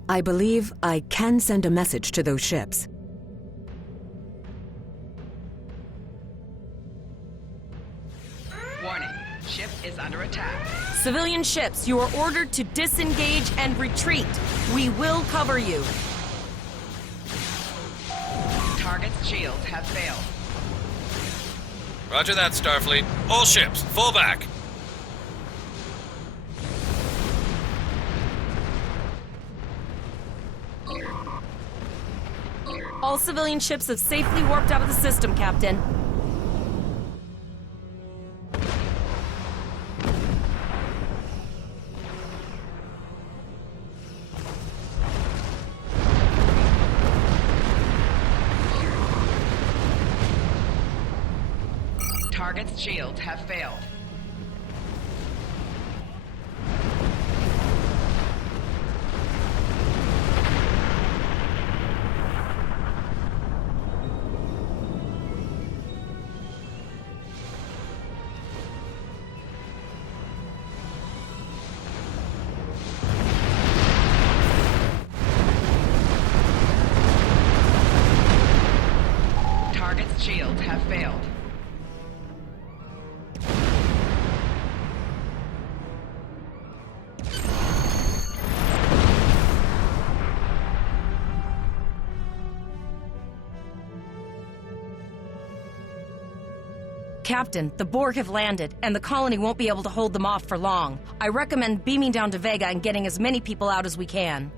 I believe I can send a message to those ships. Warning, ship is under attack. Civilian ships, you are ordered to disengage and retreat. We will cover you. Target's shields have failed. Roger that, Starfleet. All ships, fall back. All civilian ships have safely warped out of the system, Captain. Target's shields have failed. Target's shields have failed. Captain, the Borg have landed, and the colony won't be able to hold them off for long. I recommend beaming down to Vega and getting as many people out as we can.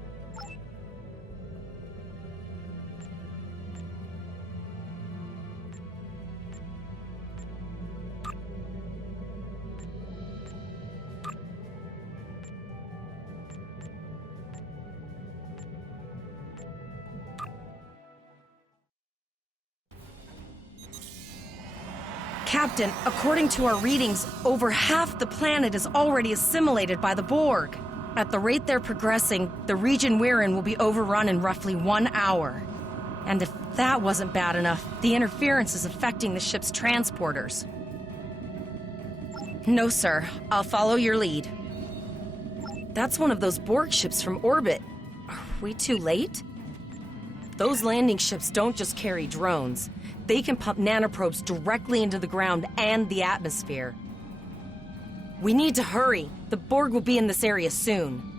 Captain, according to our readings, over half the planet is already assimilated by the Borg. At the rate they're progressing, the region we're in will be overrun in roughly 1 hour. And if that wasn't bad enough, the interference is affecting the ship's transporters. No, sir. I'll follow your lead. That's one of those Borg ships from orbit. Are we too late? Those landing ships don't just carry drones. They can pump nanoprobes directly into the ground and the atmosphere. We need to hurry. The Borg will be in this area soon.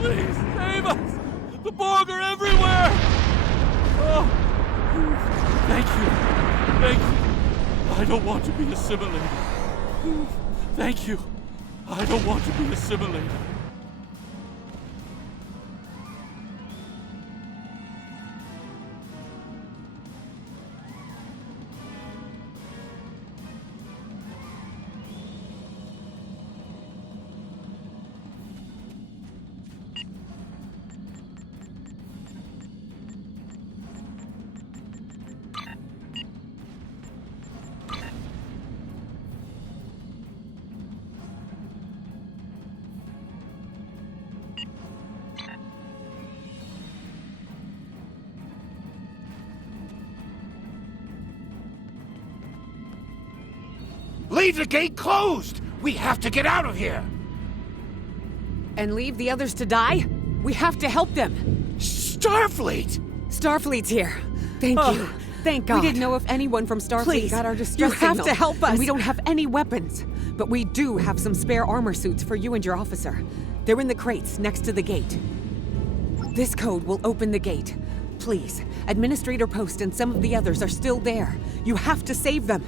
Please, save us! The Borg are everywhere! Oh, thank you. Thank you. I don't want to be assimilated. Thank you. I don't want to be assimilated. Leave the gate closed! We have to get out of here! And leave the others to die? We have to help them. Starfleet! Starfleet's here. Thank you. Thank God. We didn't know if anyone from Starfleet got our distress signal. You have to help us. And we don't have any weapons. But we do have some spare armor suits for you and your officer. They're in the crates next to the gate. This code will open the gate. Please, Administrator Post and some of the others are still there. You have to save them.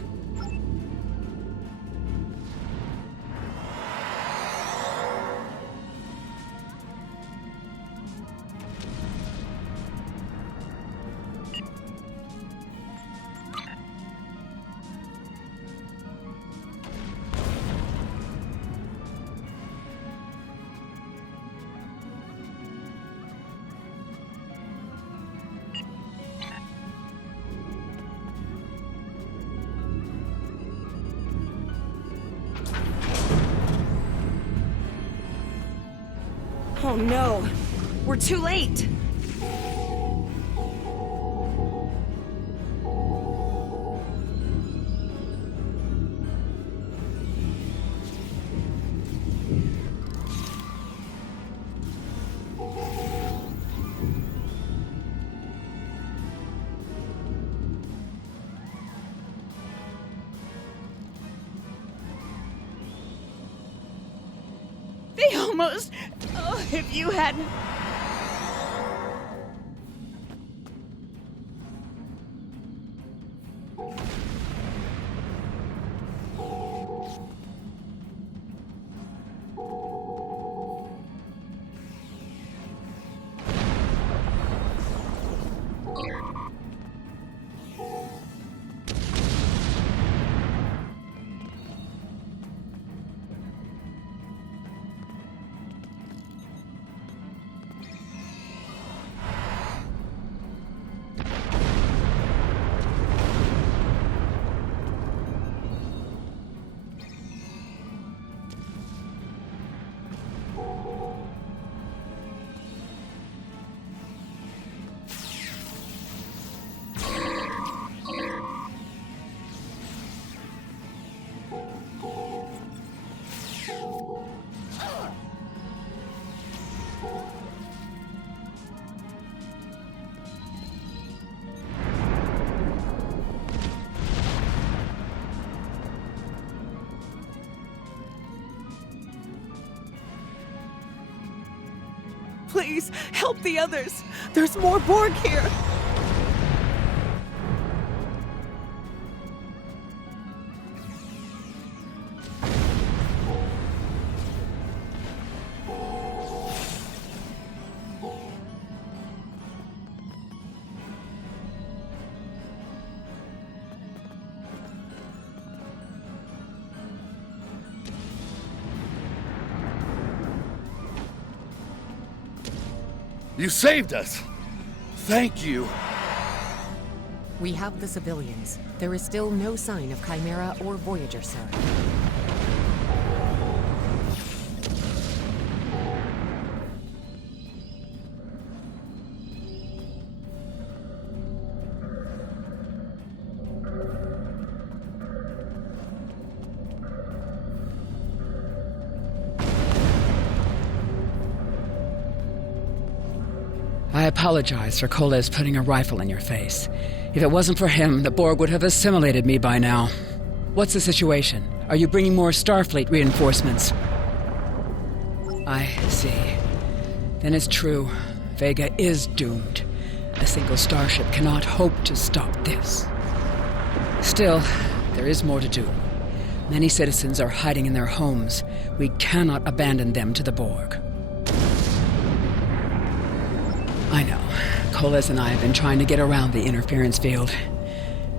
Oh no, we're too late. They almost... Oh, if you hadn't... Please, help the others. There's more Borg here. You saved us! Thank you! We have the civilians. There is still no sign of Chimera or Voyager, sir. I apologize for Koles putting a rifle in your face. If it wasn't for him, the Borg would have assimilated me by now. What's the situation? Are you bringing more Starfleet reinforcements? I see. Then it's true. Vega is doomed. A single starship cannot hope to stop this. Still, there is more to do. Many citizens are hiding in their homes. We cannot abandon them to the Borg. I know. Coles and I have been trying to get around the interference field.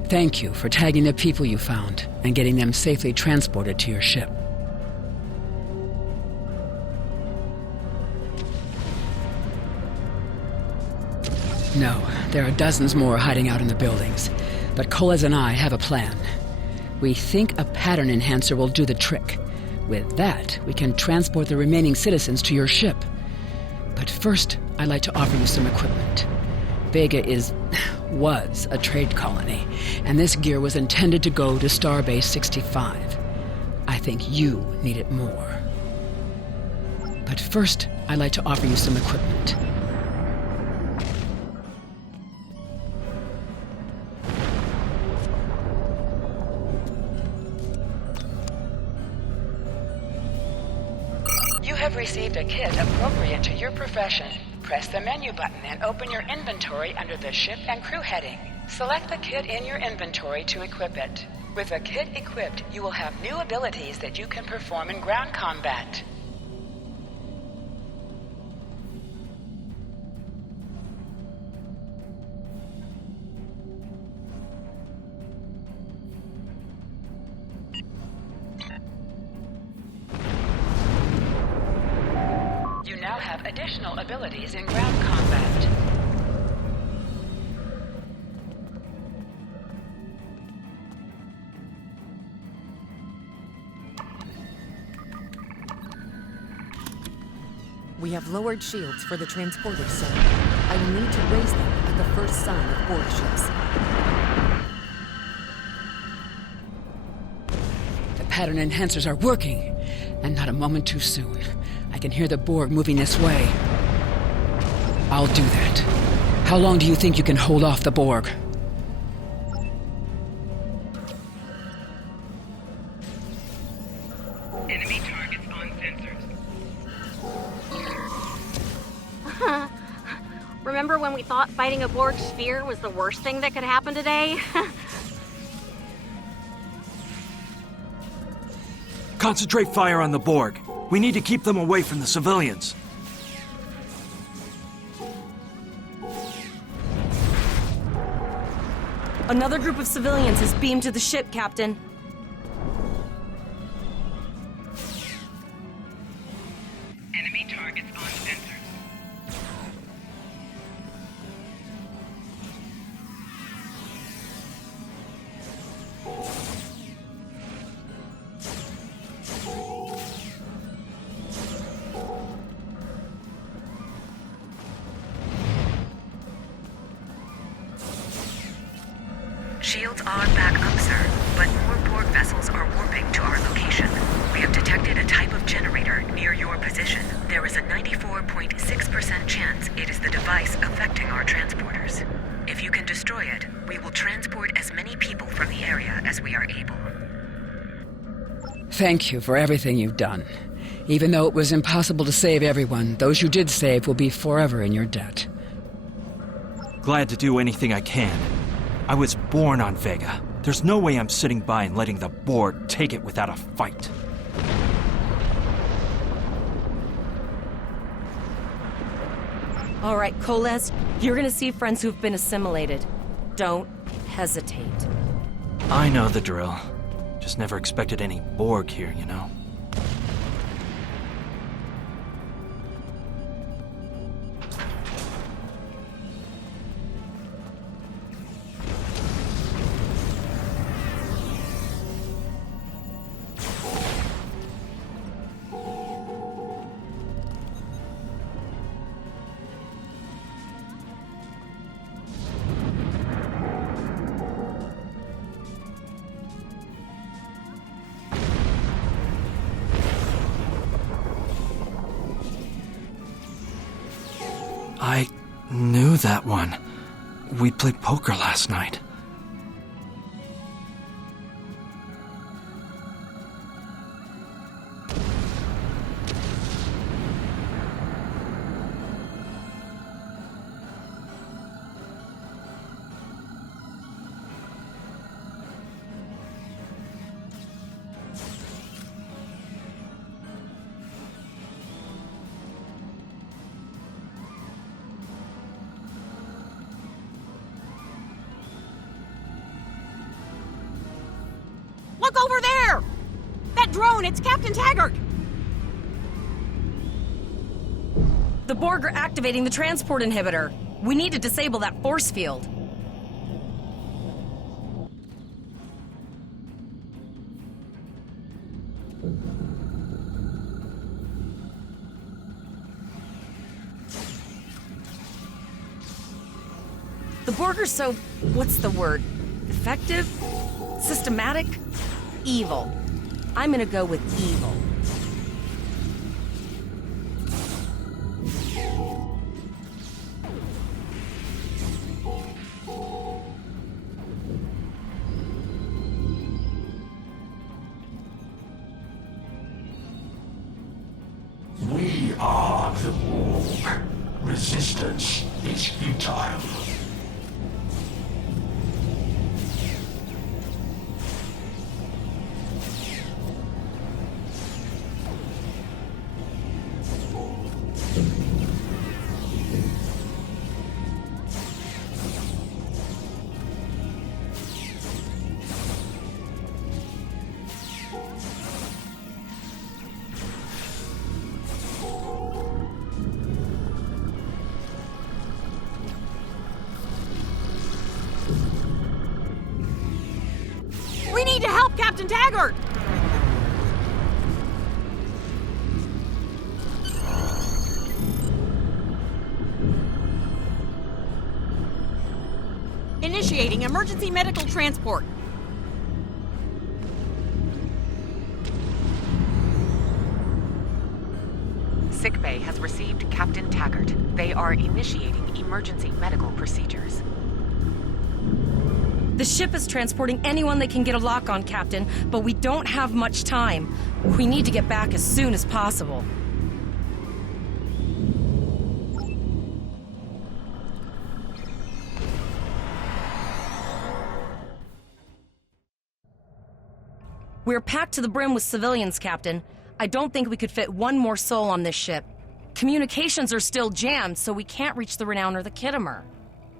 Thank you for tagging the people you found and getting them safely transported to your ship. No, there are dozens more hiding out in the buildings, but Coles and I have a plan. We think a pattern enhancer will do the trick. With that, we can transport the remaining citizens to your ship. But first, I'd like to offer you some equipment. Vega was a trade colony, and this gear was intended to go to Starbase 65. I think you need it more. But first, I'd like to offer you some equipment. You have received a kit appropriate to your profession. Press the menu button and open your inventory under the ship and crew heading. Select the kit in your inventory to equip it. With a kit equipped, you will have new abilities that you can perform in ground combat. You now have additional abilities in ground combat. We have lowered shields for the transporters, sir. I will need to raise them at the first sign of Borg ships. The pattern enhancers are working, and not a moment too soon. I can hear the Borg moving this way. I'll do that. How long do you think you can hold off the Borg? Enemy targets on sensors. Remember when we thought fighting a Borg sphere was the worst thing that could happen today? Concentrate fire on the Borg. We need to keep them away from the civilians. Another group of civilians is beamed to the ship, Captain. Enemy targets on sensors. Shields are back up, sir, but more Borg vessels are warping to our location. We have detected a type of generator near your position. There is a 94.6% chance it is the device affecting our transporters. If you can destroy it, we will transport as many people from the area as we are able. Thank you for everything you've done. Even though it was impossible to save everyone, those you did save will be forever in your debt. Glad to do anything I can. I was born on Vega. There's no way I'm sitting by and letting the Borg take it without a fight. All right, Coles, you're gonna see friends who've been assimilated. Don't hesitate. I know the drill. Just never expected any Borg here, you know? I knew that one. We played poker last night. Look over there! That drone, it's Captain Taggart! The Borg are activating the transport inhibitor. We need to disable that force field. The Borg are so, what's the word? Effective? Systematic? Evil. I'm gonna go with evil. We are the Borg. Resistance is futile. We need to help Captain Taggart! Initiating emergency medical transport. Sickbay has received Captain Taggart. They are initiating emergency medical procedures. The ship is transporting anyone they can get a lock on, Captain, but we don't have much time. We need to get back as soon as possible. We're packed to the brim with civilians, Captain. I don't think we could fit one more soul on this ship. Communications are still jammed, so we can't reach the Renown or the Kittimer.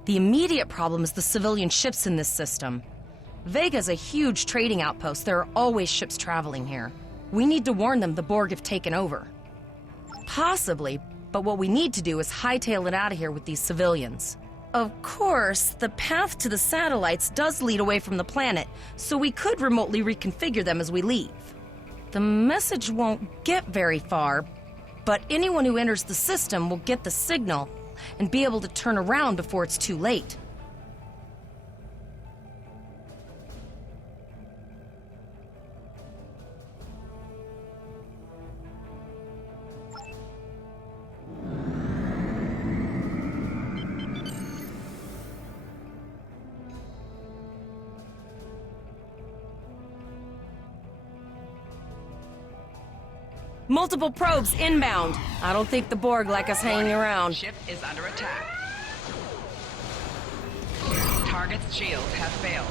The immediate problem is the civilian ships in this system. Vega's a huge trading outpost. There are always ships traveling here. We need to warn them the Borg have taken over. Possibly, but what we need to do is hightail it out of here with these civilians. Of course, the path to the satellites does lead away from the planet, so we could remotely reconfigure them as we leave. The message won't get very far, but anyone who enters the system will get the signal and be able to turn around before it's too late. Multiple probes inbound. I don't think the Borg like us hanging around. Ship is under attack. Target's shields have failed.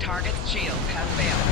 Target's shields have failed.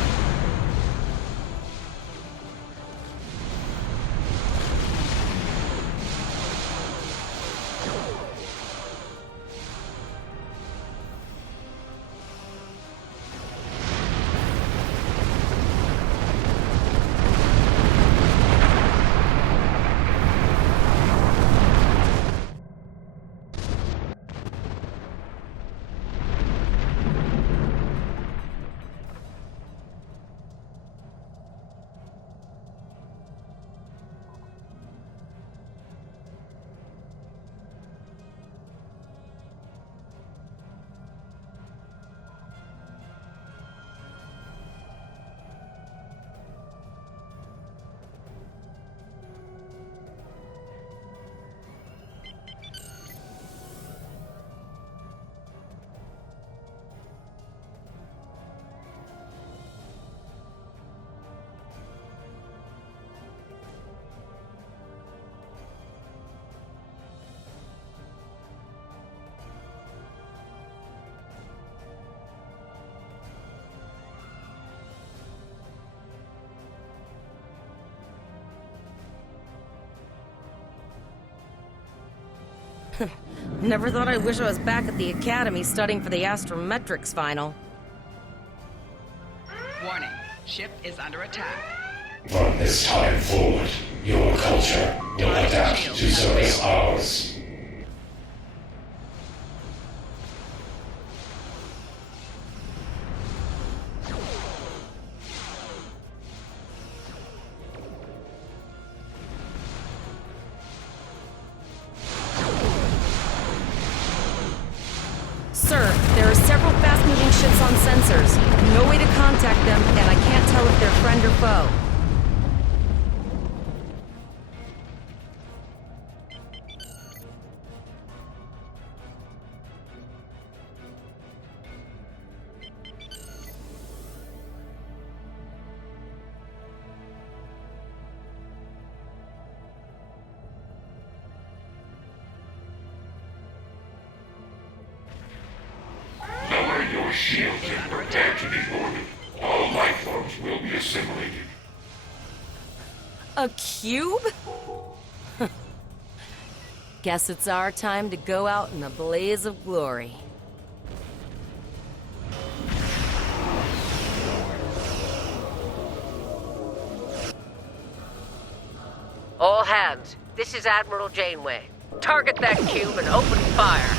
Never thought I'd wish I was back at the academy studying for the astrometrics final. Warning, ship is under attack. From this time forward, your culture will adapt to service ours. Sir, there are several fast-moving ships on sensors. No way to contact them, and I can't tell if they're friend or foe. Lower your shields and prepare to be boarded. All life forms will be assimilated. A cube? Guess it's our time to go out in a blaze of glory. All hands, this is Admiral Janeway. Target that cube and open fire.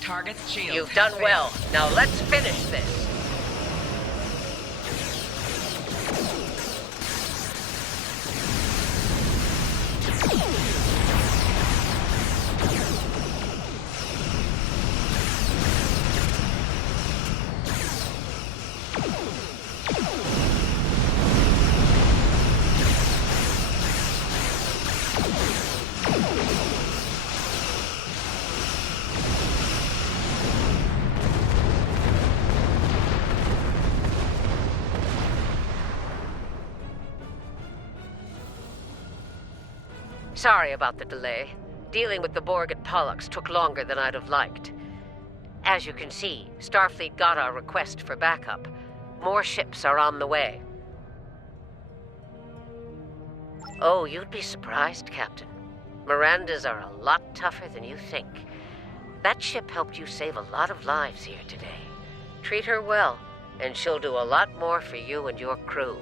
Target's shield. You've done well. Now let's finish this. Sorry about the delay. Dealing with the Borg at Pollux took longer than I'd have liked. As you can see, Starfleet got our request for backup. More ships are on the way. Oh, you'd be surprised, Captain. Mirandas are a lot tougher than you think. That ship helped you save a lot of lives here today. Treat her well, and she'll do a lot more for you and your crew.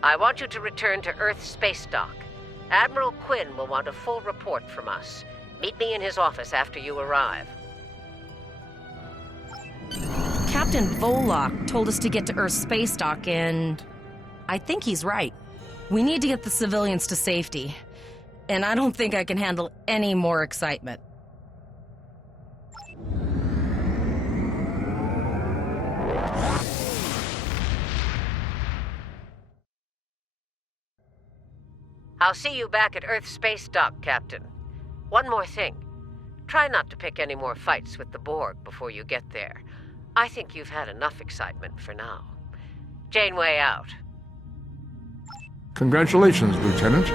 I want you to return to Earth space dock. Admiral Quinn will want a full report from us. Meet me in his office after you arrive. Captain Volok told us to get to Earth's space dock, and I think he's right. We need to get the civilians to safety, and I don't think I can handle any more excitement. I'll see you back at Earth space dock, Captain. One more thing. Try not to pick any more fights with the Borg before you get there. I think you've had enough excitement for now. Janeway out. Congratulations, Lieutenant.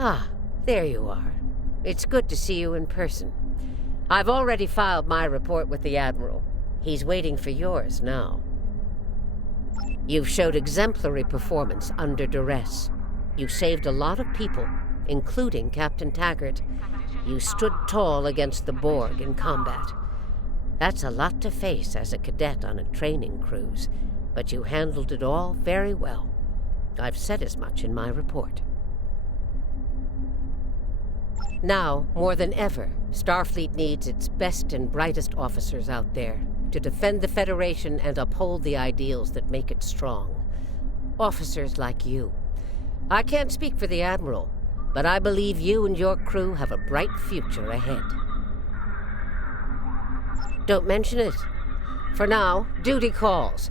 Ah, there you are. It's good to see you in person. I've already filed my report with the Admiral. He's waiting for yours now. You've showed exemplary performance under duress. You saved a lot of people, including Captain Taggart. You stood tall against the Borg in combat. That's a lot to face as a cadet on a training cruise, but you handled it all very well. I've said as much in my report. Now, more than ever, Starfleet needs its best and brightest officers out there to defend the Federation and uphold the ideals that make it strong. Officers like you. I can't speak for the Admiral, but I believe you and your crew have a bright future ahead. Don't mention it. For now, duty calls.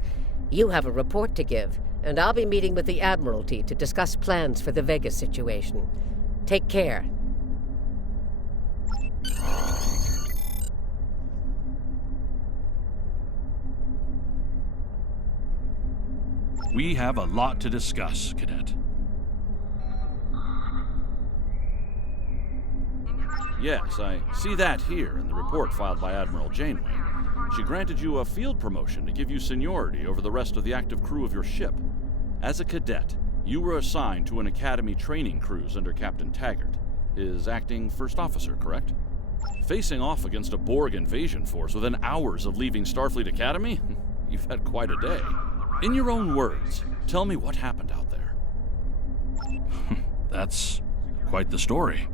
You have a report to give, and I'll be meeting with the Admiralty to discuss plans for the Vega situation. Take care. We have a lot to discuss, Cadet. Yes, I see that here in the report filed by Admiral Janeway. She granted you a field promotion to give you seniority over the rest of the active crew of your ship. As a cadet, you were assigned to an Academy training cruise under Captain Taggart, his acting first officer, correct? Facing off against a Borg invasion force within hours of leaving Starfleet Academy? You've had quite a day. In your own words, tell me what happened out there. That's quite the story.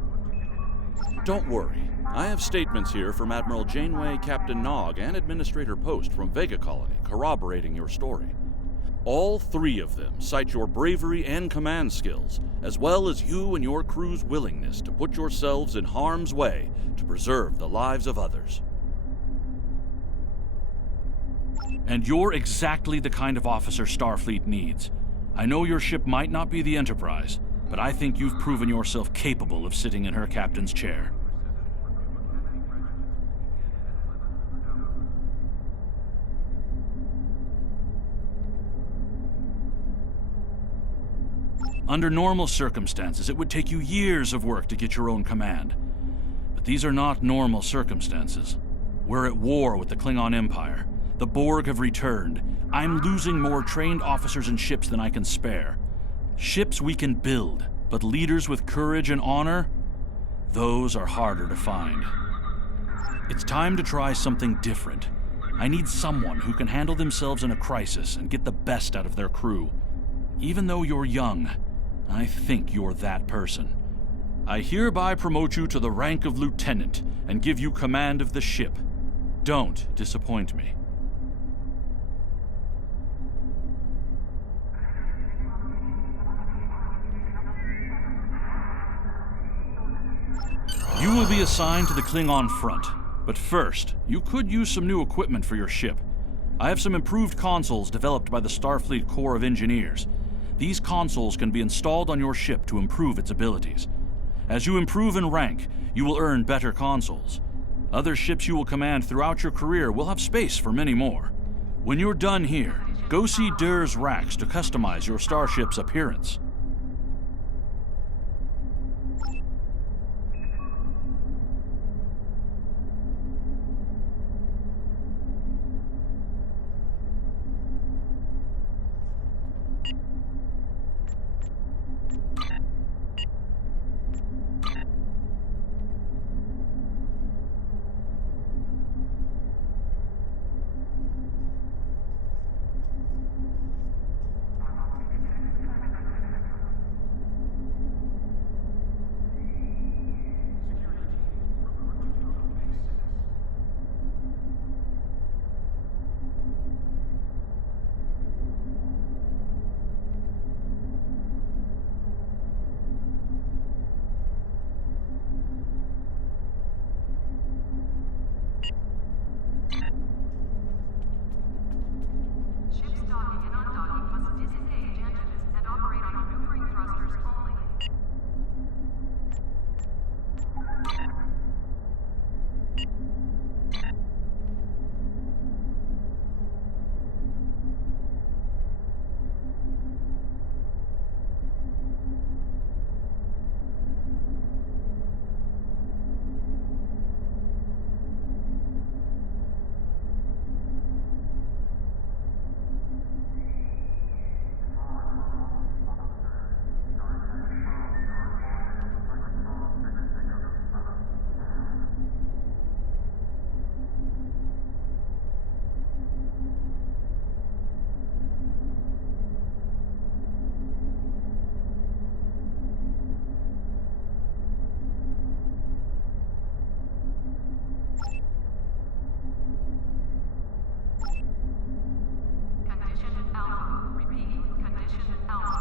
Don't worry. I have statements here from Admiral Janeway, Captain Nog, and Administrator Post from Vega Colony corroborating your story. All three of them cite your bravery and command skills, as well as you and your crew's willingness to put yourselves in harm's way to preserve the lives of others. And you're exactly the kind of officer Starfleet needs. I know your ship might not be the Enterprise, but I think you've proven yourself capable of sitting in her captain's chair. Under normal circumstances, it would take you years of work to get your own command. But these are not normal circumstances. We're at war with the Klingon Empire. The Borg have returned. I'm losing more trained officers and ships than I can spare. Ships we can build, but leaders with courage and honor? Those are harder to find. It's time to try something different. I need someone who can handle themselves in a crisis and get the best out of their crew. Even though you're young, I think you're that person. I hereby promote you to the rank of lieutenant and give you command of the ship. Don't disappoint me. You will be assigned to the Klingon front, but first, you could use some new equipment for your ship. I have some improved consoles developed by the Starfleet Corps of Engineers. These consoles can be installed on your ship to improve its abilities. As you improve in rank, you will earn better consoles. Other ships you will command throughout your career will have space for many more. When you're done here, go see Dur's racks to customize your starship's appearance.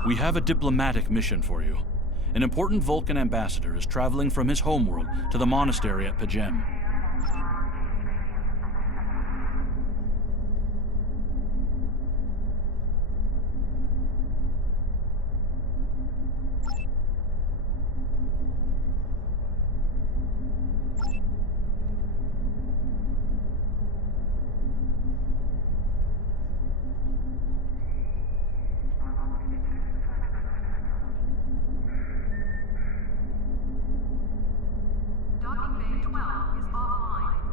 We have a diplomatic mission for you. An important Vulcan ambassador is traveling from his homeworld to the monastery at Pajem. Docking Bay 12 is offline.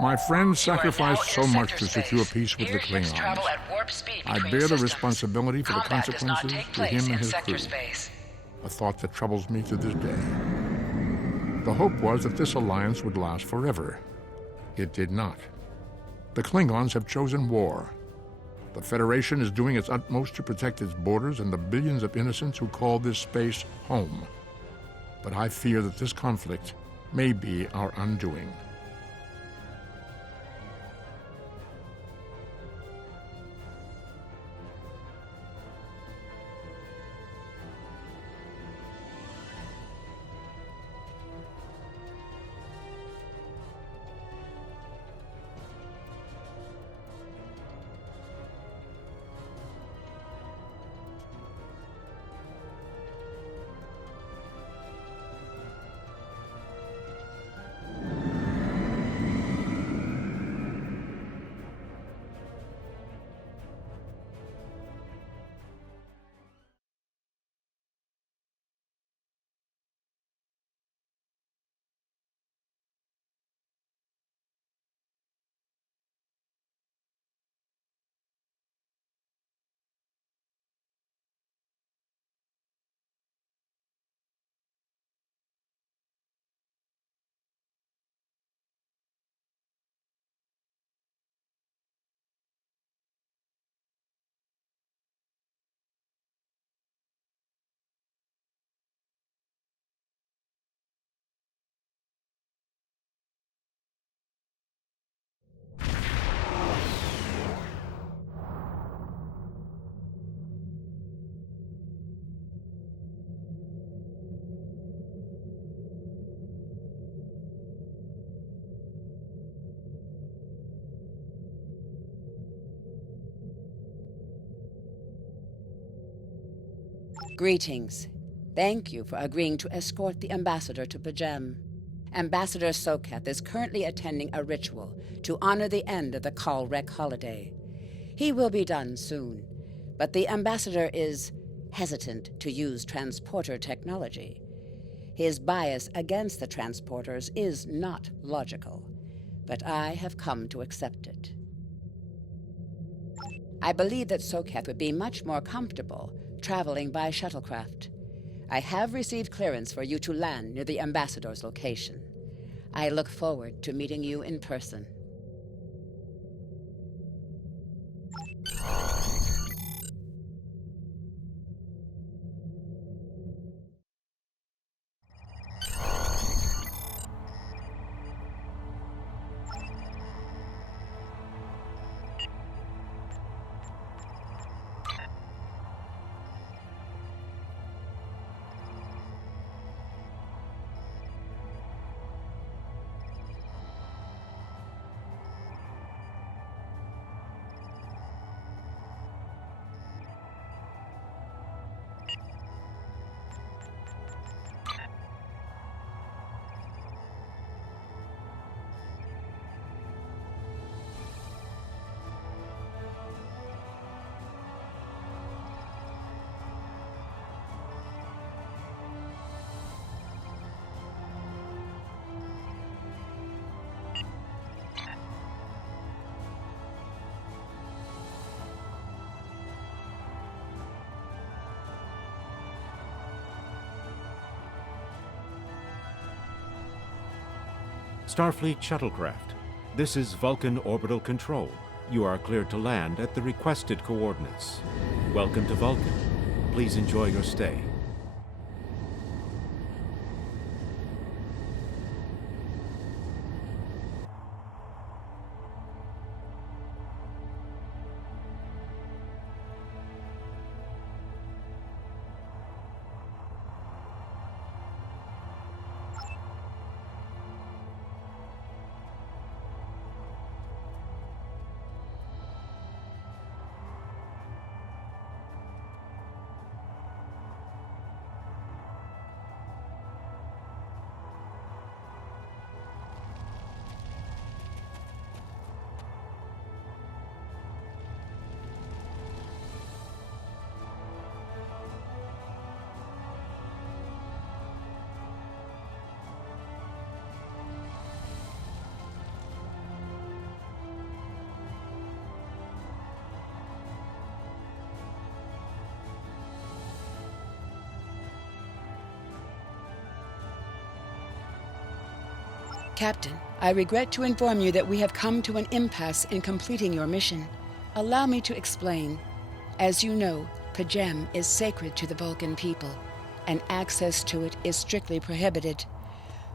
My friends You are now sacrificed so in much sector to secure space. peace with Here, the ships travel Klingons. at warp speed I between bear the systems. responsibility for the Combat does not consequences take to place him and in his sector crew. space. A thought that troubles me to this day. The hope was that this alliance would last forever. It did not. The Klingons have chosen war. The Federation is doing its utmost to protect its borders and the billions of innocents who call this space home. But I fear that this conflict may be our undoing. Greetings. Thank you for agreeing to escort the ambassador to Pajem. Ambassador Sokath is currently attending a ritual to honor the end of the Kalrek holiday. He will be done soon, but the ambassador is hesitant to use transporter technology. His bias against the transporters is not logical, but I have come to accept it. I believe that Sokath would be much more comfortable traveling by shuttlecraft. I have received clearance for you to land near the ambassador's location. I look forward to meeting you in person. Starfleet shuttlecraft. This is Vulcan Orbital Control. You are cleared to land at the requested coordinates. Welcome to Vulcan. Please enjoy your stay. Captain, I regret to inform you that we have come to an impasse in completing your mission. Allow me to explain. As you know, Pajem is sacred to the Vulcan people, and access to it is strictly prohibited.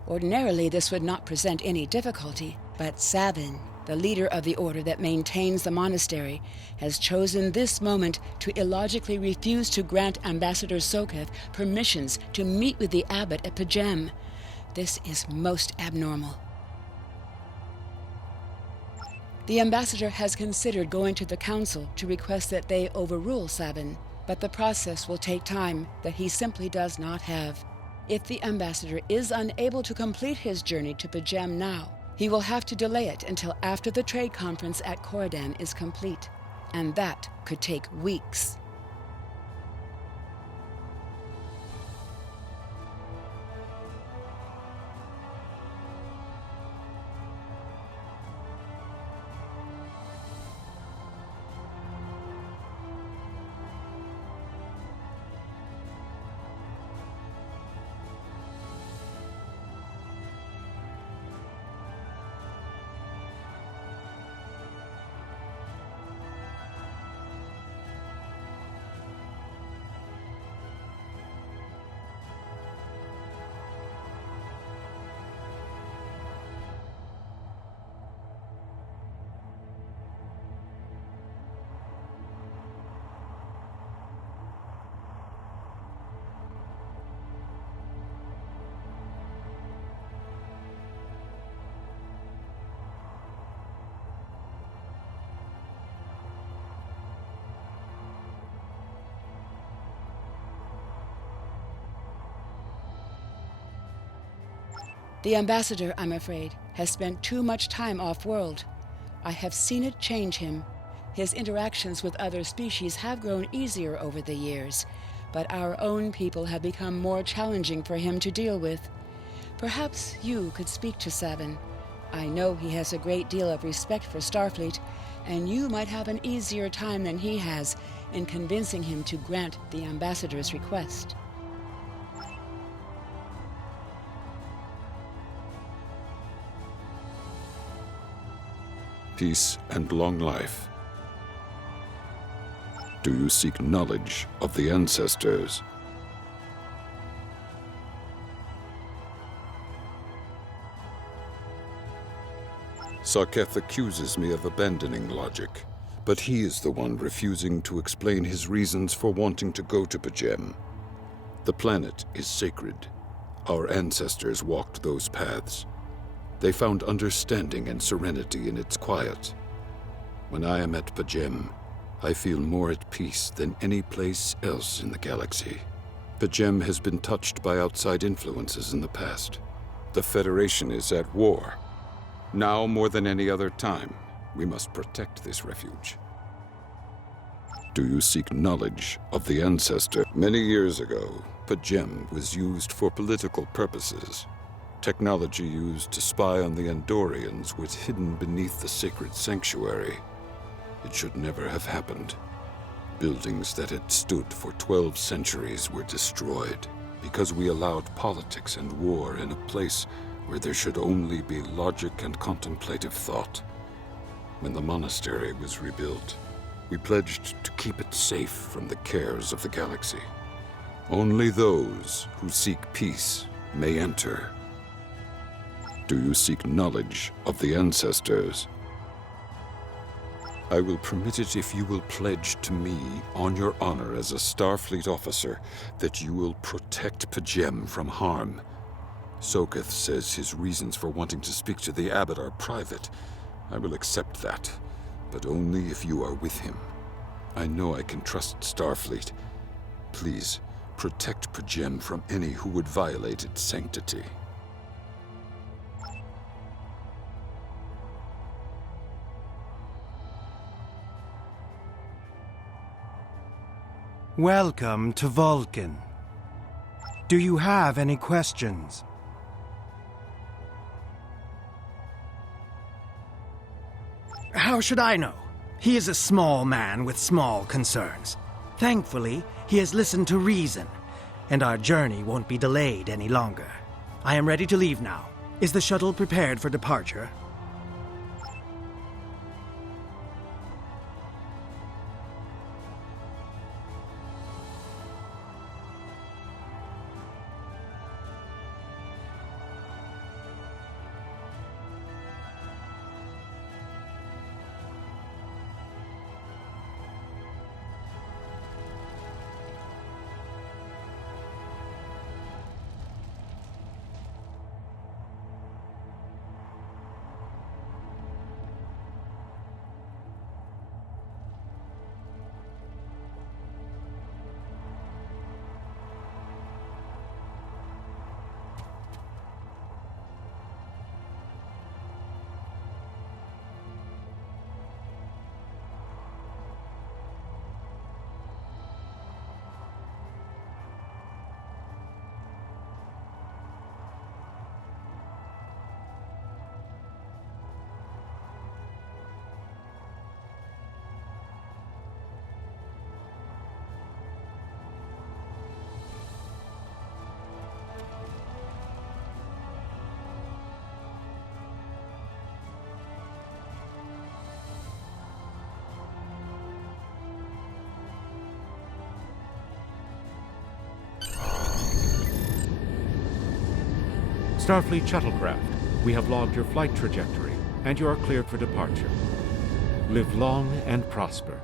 Ordinarily, this would not present any difficulty, but Sabin, the leader of the order that maintains the monastery, has chosen this moment to illogically refuse to grant Ambassador Soketh permissions to meet with the abbot at Pajem. This is most abnormal. The ambassador has considered going to the council to request that they overrule Sabin, but the process will take time that he simply does not have. If the ambassador is unable to complete his journey to Pajem now, he will have to delay it until after the trade conference at Coridan is complete, and that could take weeks. The ambassador, I'm afraid, has spent too much time off-world. I have seen it change him. His interactions with other species have grown easier over the years, but our own people have become more challenging for him to deal with. Perhaps you could speak to Sabin. I know he has a great deal of respect for Starfleet, and you might have an easier time than he has in convincing him to grant the ambassador's request. Peace and long life. Do you seek knowledge of the ancestors? Soketh accuses me of abandoning logic, but he is the one refusing to explain his reasons for wanting to go to Pajem. The planet is sacred. Our ancestors walked those paths. They found understanding and serenity in its quiet. When I am at Pajem, I feel more at peace than any place else in the galaxy. Pajem has been touched by outside influences in the past. The Federation is at war. Now more than any other time, we must protect this refuge. Do you seek knowledge of the ancestor? Many years ago, Pajem was used for political purposes. Technology used to spy on the Andorians was hidden beneath the sacred sanctuary. It should never have happened. Buildings that had stood for 12 centuries were destroyed because we allowed politics and war in a place where there should only be logic and contemplative thought. When the monastery was rebuilt, we pledged to keep it safe from the cares of the galaxy. Only those who seek peace may enter. Do you seek knowledge of the ancestors? I will permit it if you will pledge to me, on your honor as a Starfleet officer, that you will protect Pajem from harm. Soketh says his reasons for wanting to speak to the abbot are private. I will accept that, but only if you are with him. I know I can trust Starfleet. Please, protect Pajem from any who would violate its sanctity. Welcome to Vulcan. Do you have any questions? How should I know? He is a small man with small concerns. Thankfully, he has listened to reason, and our journey won't be delayed any longer. I am ready to leave now. Is the shuttle prepared for departure? Starfleet shuttlecraft, we have logged your flight trajectory, and you are cleared for departure. Live long and prosper.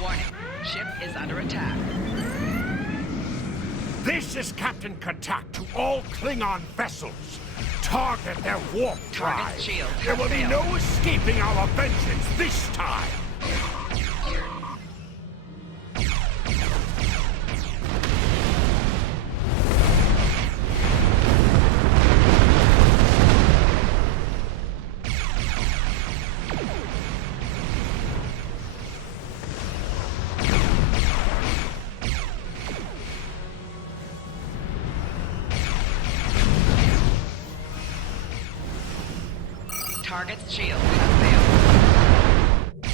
Warning, ship is under attack. This is Captain Katak to all Klingon vessels. Target their warp drive. Shield There will be failed. no escaping our vengeance this time. Target's shields have failed.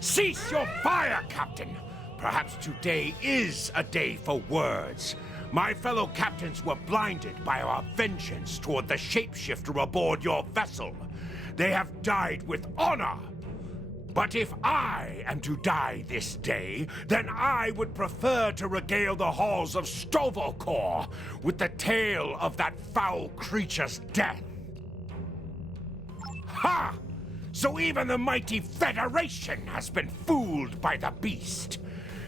Cease your fire, Captain! Perhaps today is a day for words. My fellow captains were blinded by our vengeance toward the shapeshifter aboard your vessel. They have died with honor. But if I am to die this day, then I would prefer to regale the halls of Stovokor with the tale of that foul creature's death. Ha! So even the mighty Federation has been fooled by the beast.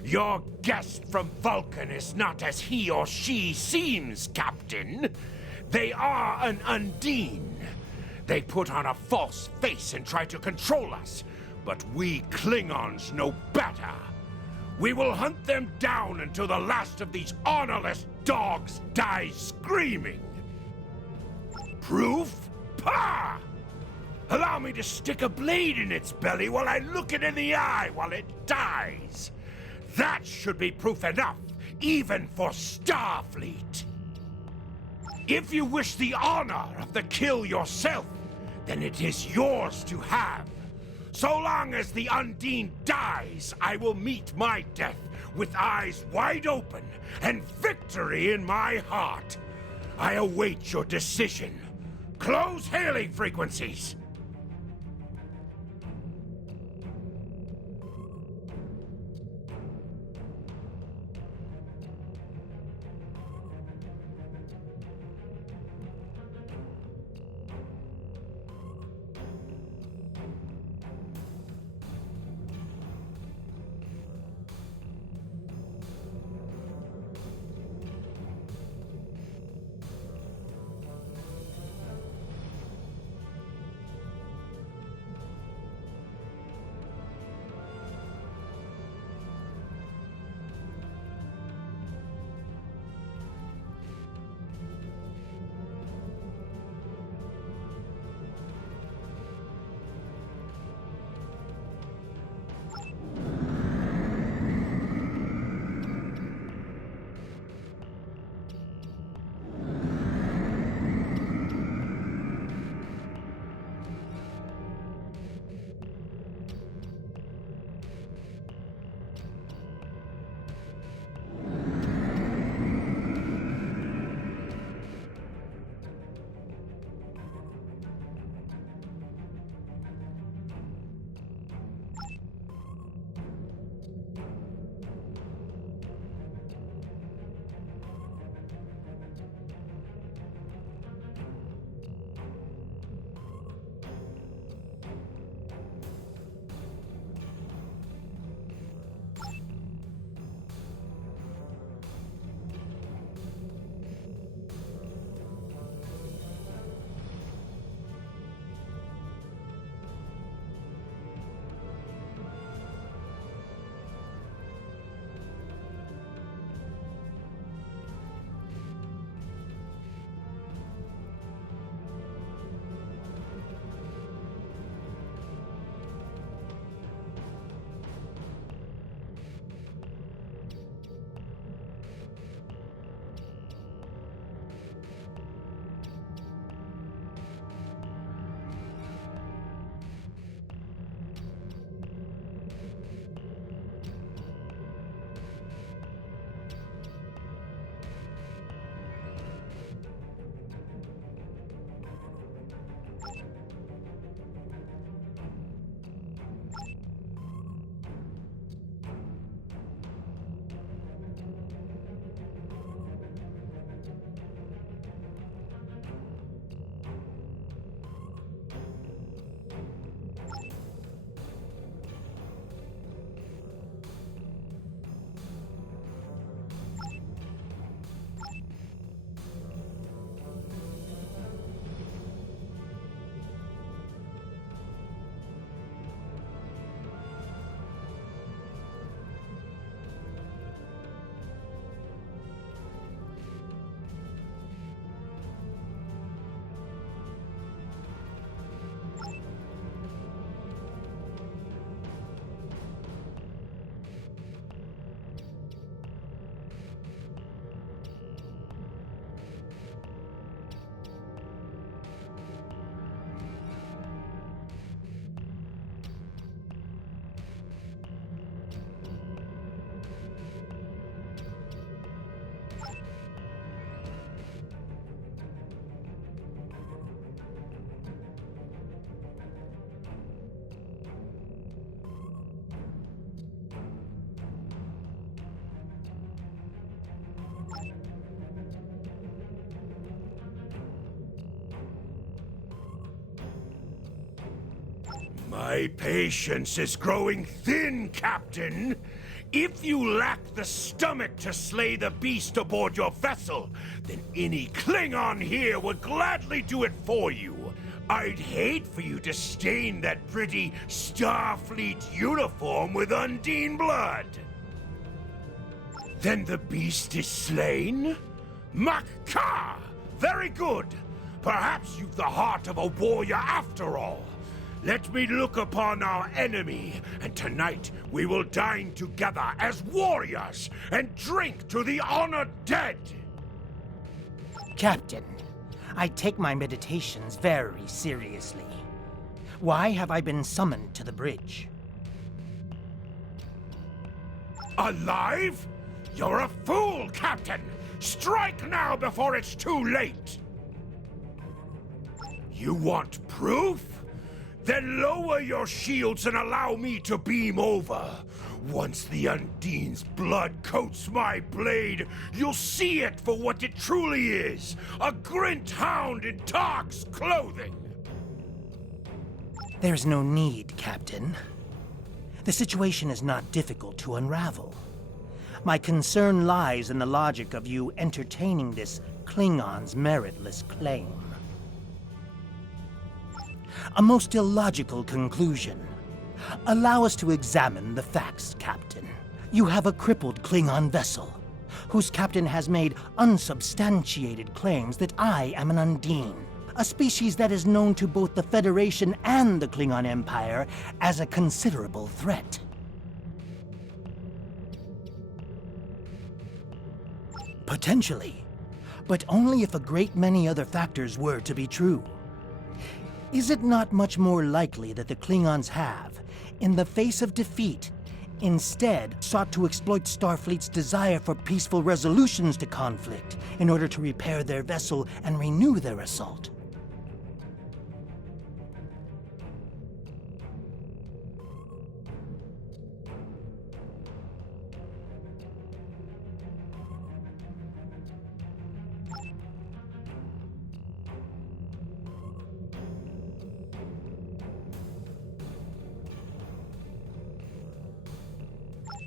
Your guest from Vulcan is not as he or she seems, Captain. They are an Undine. They put on a false face and try to control us, but we Klingons know better. We will hunt them down until the last of these honorless dogs dies screaming. Proof? Pah! Allow me to stick a blade in its belly while I look it in the eye while it dies. That should be proof enough, even for Starfleet. If you wish the honor of the kill yourself, then it is yours to have. So long as the Undine dies, I will meet my death with eyes wide open and victory in my heart. I await your decision. Close hailing frequencies. My patience is growing thin, Captain. If you lack the stomach to slay the beast aboard your vessel, then any Klingon here would gladly do it for you. I'd hate for you to stain that pretty Starfleet uniform with Undine blood. Then the beast is slain? Makka! Very good. Perhaps you've the heart of a warrior after all. Let me look upon our enemy, and tonight we will dine together as warriors and drink to the honored dead. Captain, I take my meditations very seriously. Why have I been summoned to the bridge? Alive? You're a fool, Captain! Strike now before it's too late! You want proof? Then lower your shields and allow me to beam over. Once the Undine's blood coats my blade, you'll see it for what it truly is. A Grint hound in Tark's clothing. There's no need, Captain. The situation is not difficult to unravel. My concern lies in the logic of you entertaining this Klingon's meritless claim. A most illogical conclusion. Allow us to examine the facts, Captain. You have a crippled Klingon vessel, whose captain has made unsubstantiated claims that I am an Undine, a species that is known to both the Federation and the Klingon Empire as a considerable threat. Potentially, but only if a great many other factors were to be true. Is it not much more likely that the Klingons have, in the face of defeat, instead sought to exploit Starfleet's desire for peaceful resolutions to conflict in order to repair their vessel and renew their assault?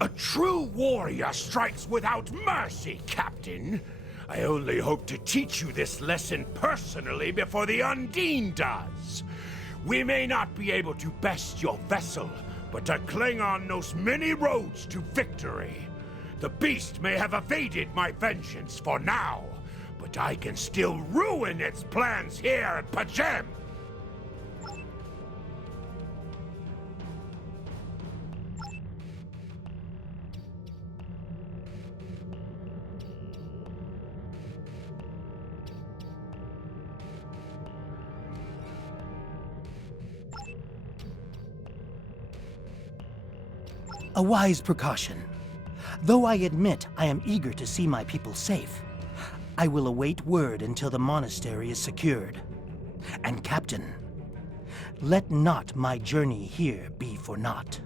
A true warrior strikes without mercy, Captain. I only hope to teach you this lesson personally before the Undine does. We may not be able to best your vessel, but a Klingon knows many roads to victory. The beast may have evaded my vengeance for now, but I can still ruin its plans here at Pajem. A wise precaution. Though I admit I am eager to see my people safe, I will await word until the monastery is secured. And Captain, let not my journey here be for naught.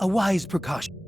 A wise precaution.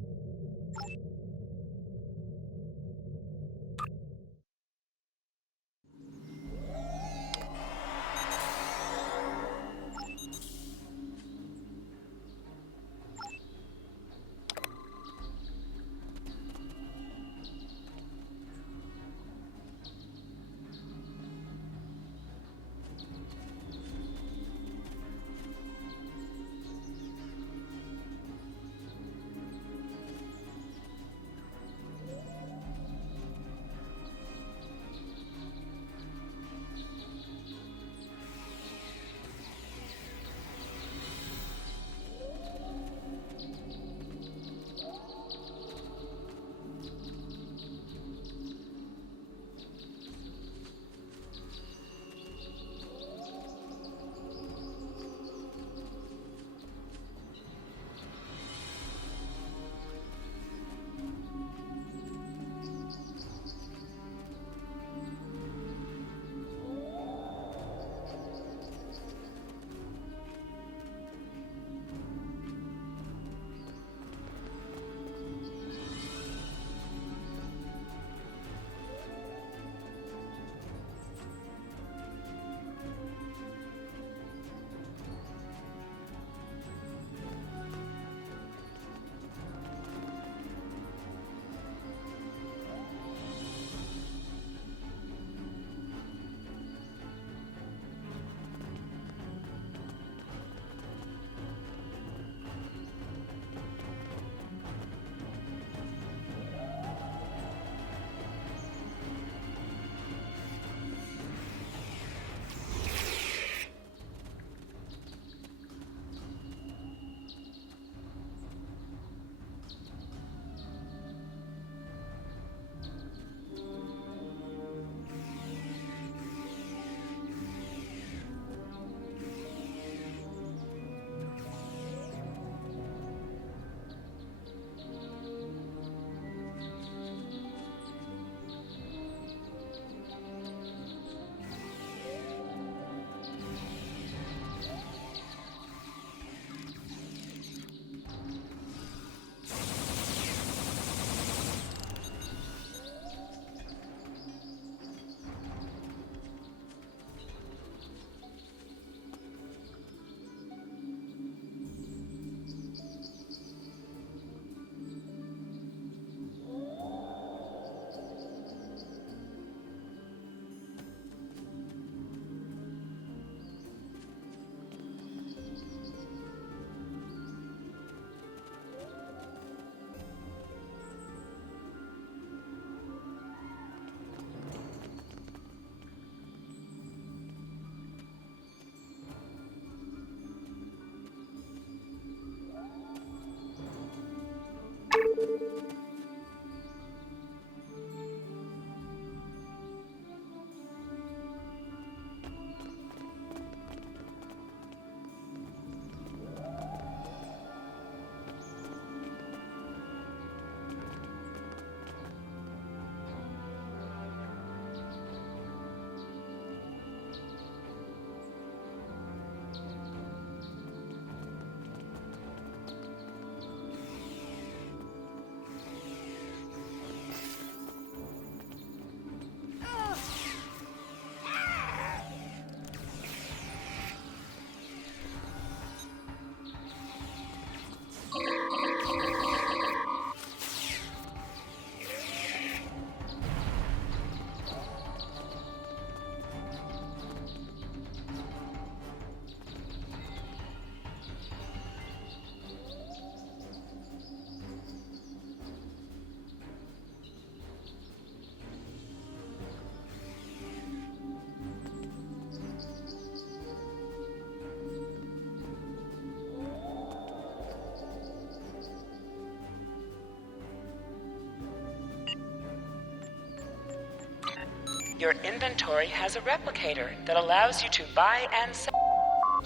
Your inventory has a replicator that allows you to buy and sell.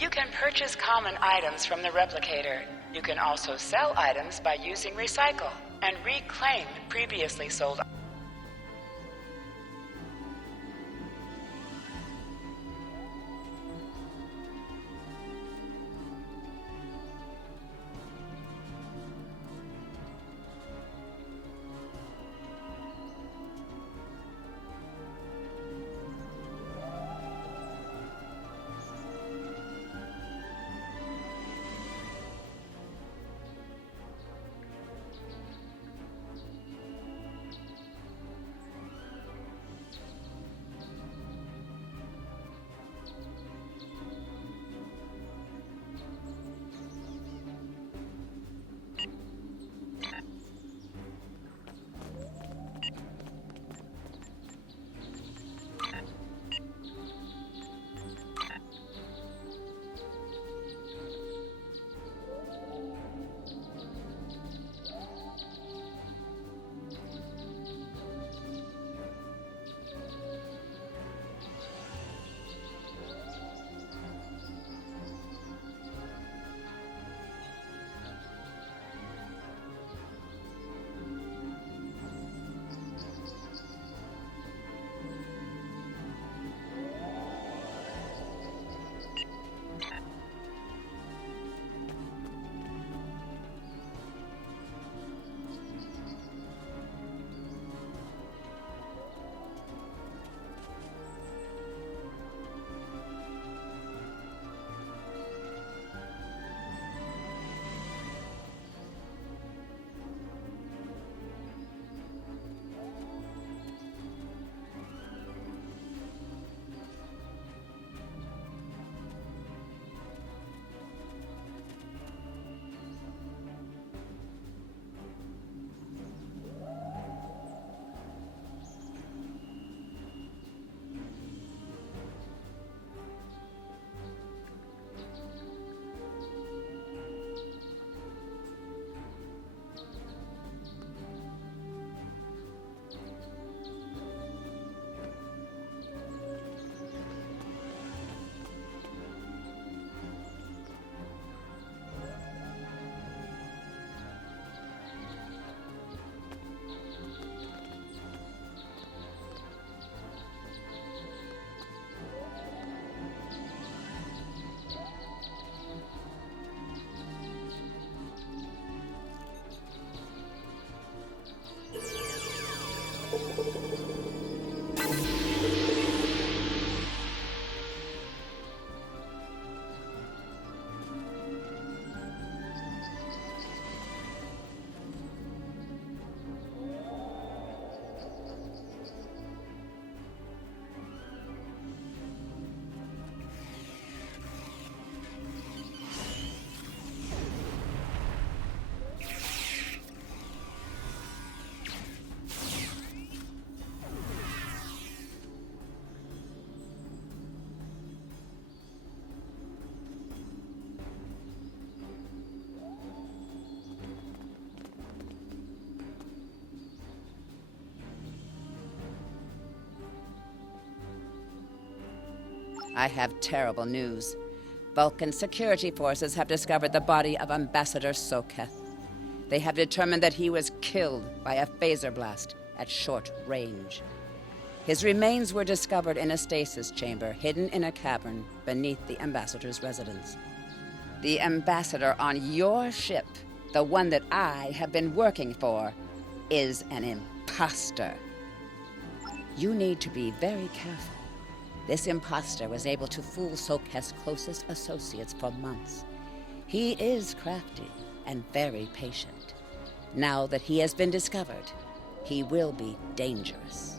You can purchase common items from the replicator. You can also sell items by using recycle and reclaim previously sold items. I have terrible news. Vulcan security forces have discovered the body of Ambassador Soketh. They have determined that he was killed by a phaser blast at short range. His remains were discovered in a stasis chamber hidden in a cavern beneath the Ambassador's residence. The Ambassador on your ship, the one that I have been working for, is an imposter. You need to be very careful. This imposter was able to fool Soketh's closest associates for months. He is crafty and very patient. Now that he has been discovered, he will be dangerous.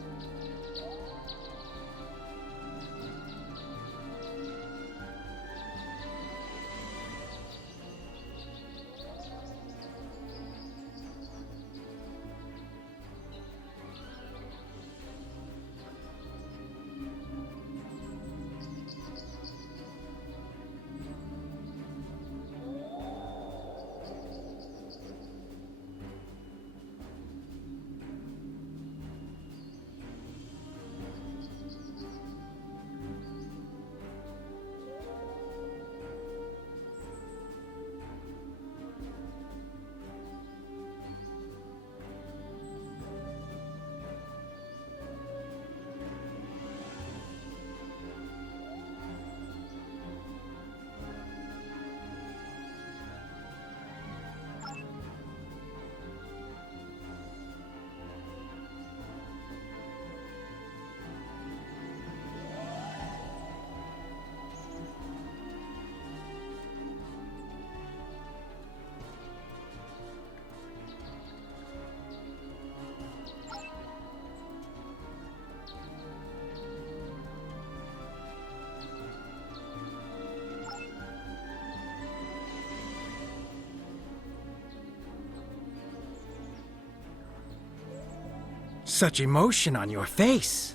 such emotion on your face.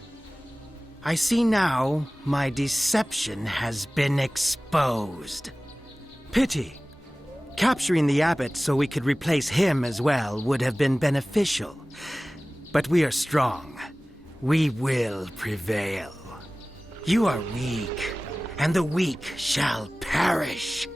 I see now my deception has been exposed. Pity. Capturing the abbot so we could replace him as well would have been beneficial. But we are strong. We will prevail. You are weak, and the weak shall perish.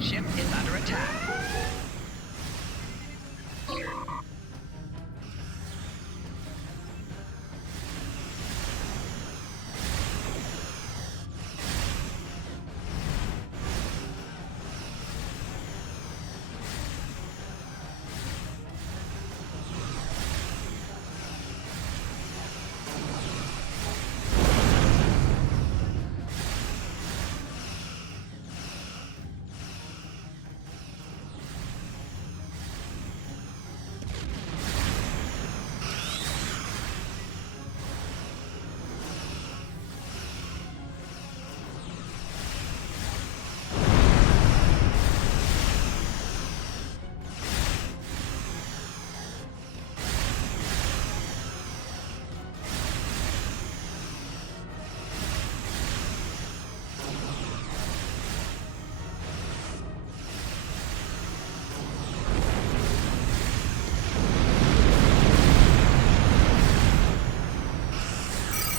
Ship is under attack.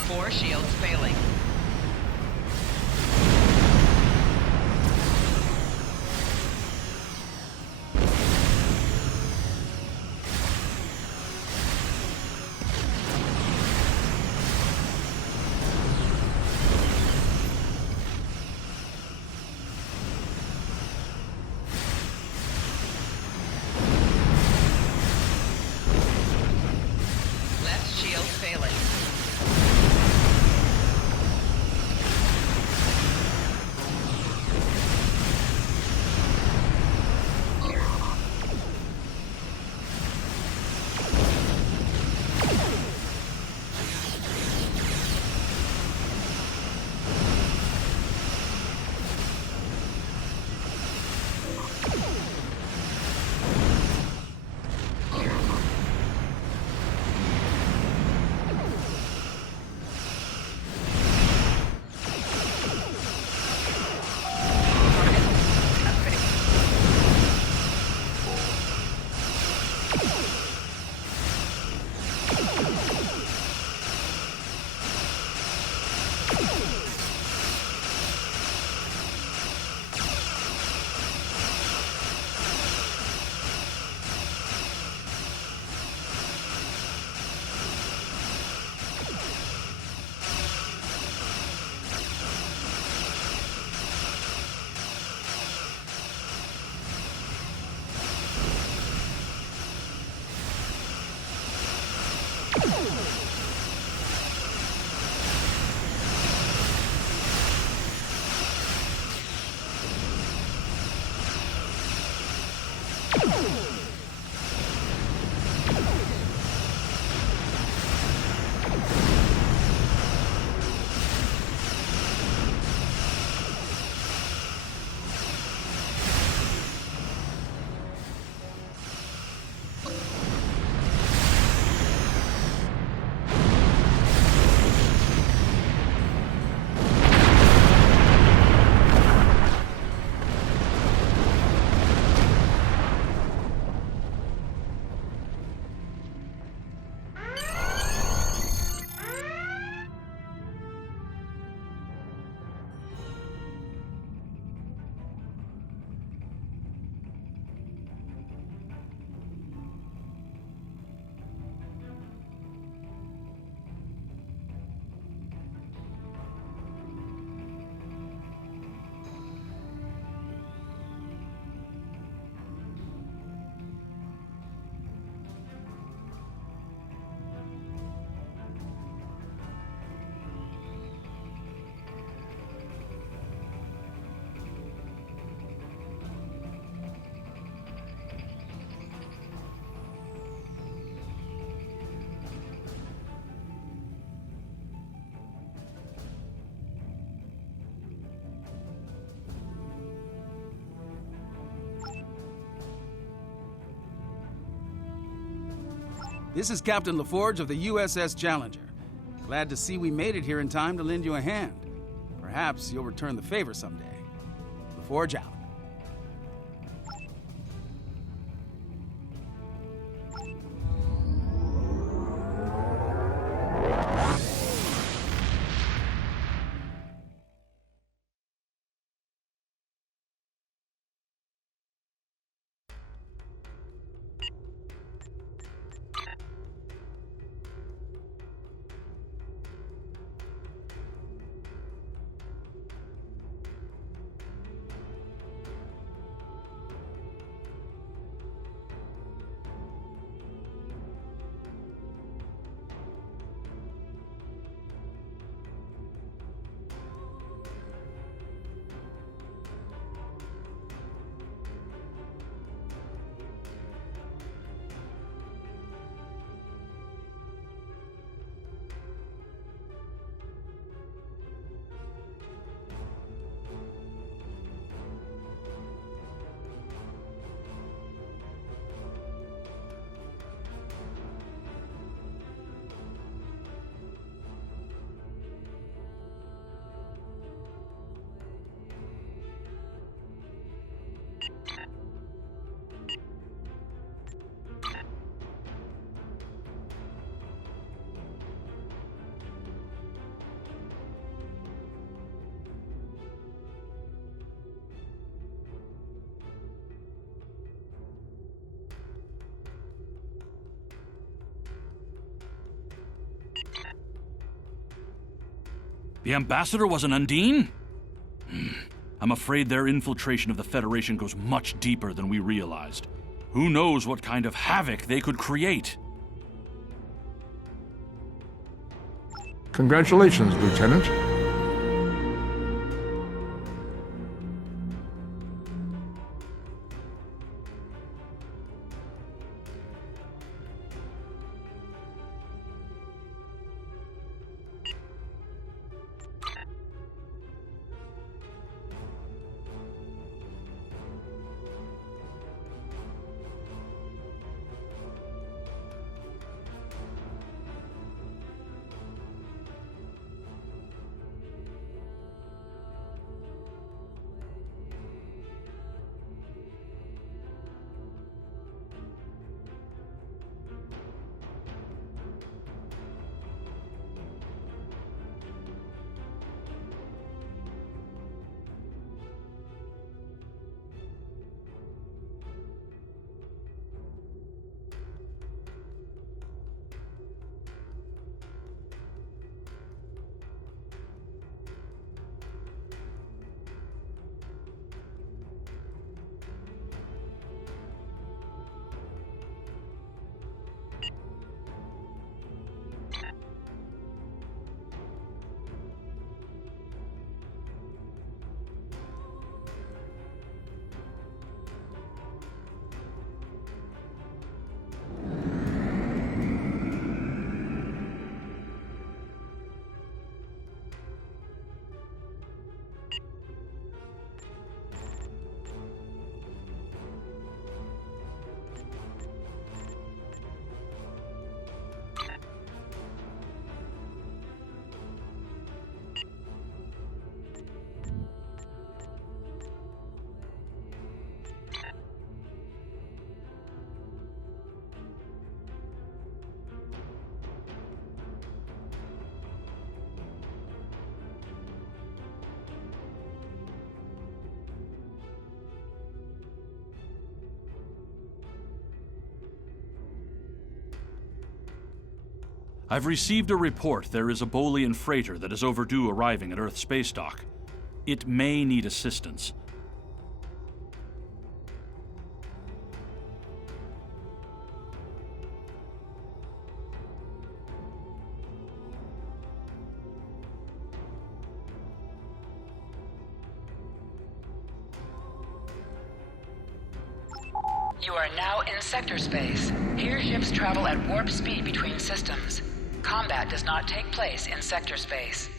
Four shields failing. Left shield failing. This is Captain LaForge of the USS Challenger. Glad to see we made it here in time to lend you a hand. Perhaps you'll return the favor someday. LaForge out. The ambassador was an Undine? I'm afraid their infiltration of the Federation goes much deeper than we realized. Who knows what kind of havoc they could create? Congratulations, Lieutenant. I've received a report there is a Bolian freighter that is overdue arriving at Earth space dock. It may need assistance. You are now in sector space. Here ships travel at warp speed between systems. Combat does not take place in sector space.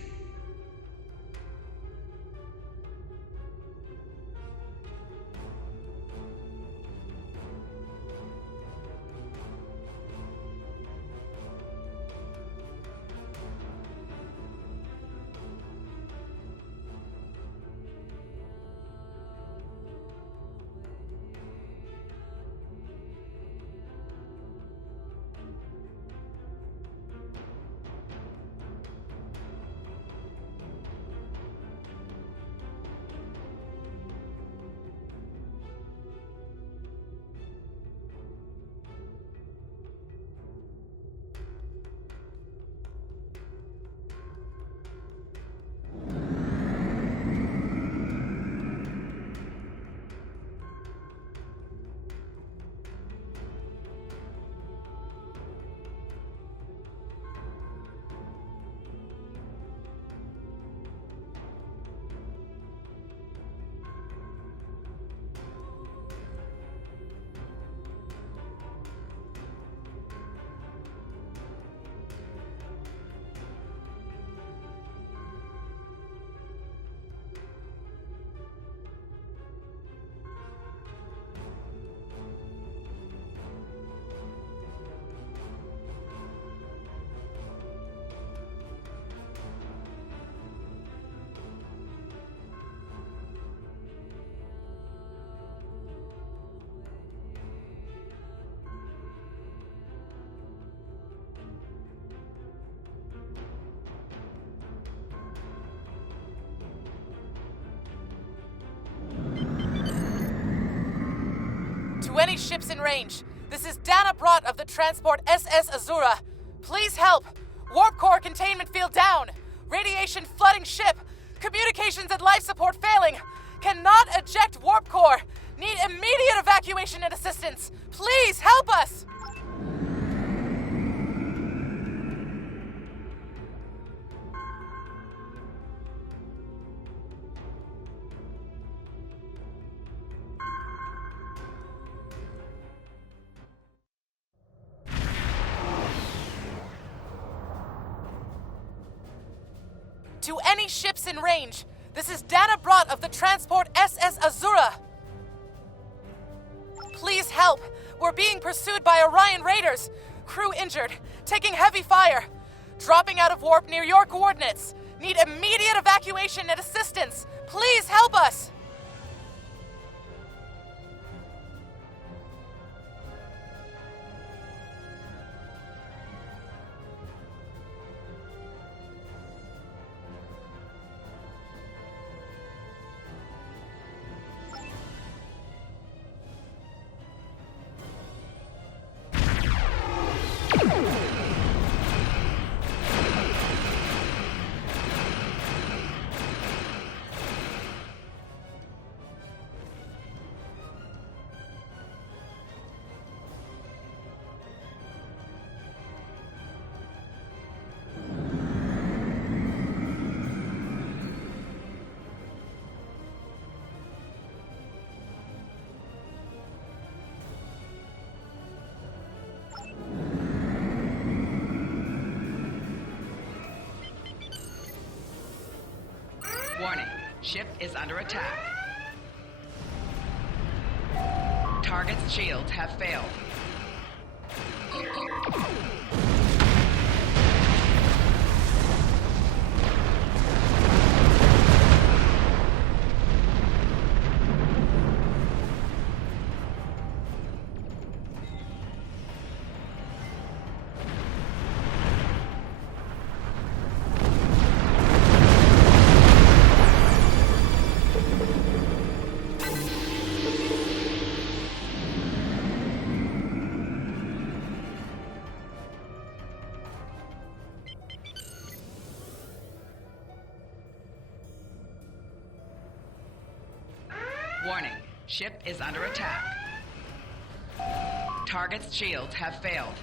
To any ships in range, this is Dana Brott of the transport SS Azura. Please help. Warp core containment field down. Radiation flooding ship. Communications and life support failing. Cannot eject warp core. Need immediate evacuation and assistance. Please help us. To any ships in range, this is Dana Brott of the transport SS Azura. Please help. We're being pursued by Orion raiders. Crew injured, taking heavy fire. Dropping out of warp near your coordinates. Need immediate evacuation and assistance. Please help us. Warning, ship is under attack. Target's shields have failed. Warning, ship is under attack. Target's shields have failed.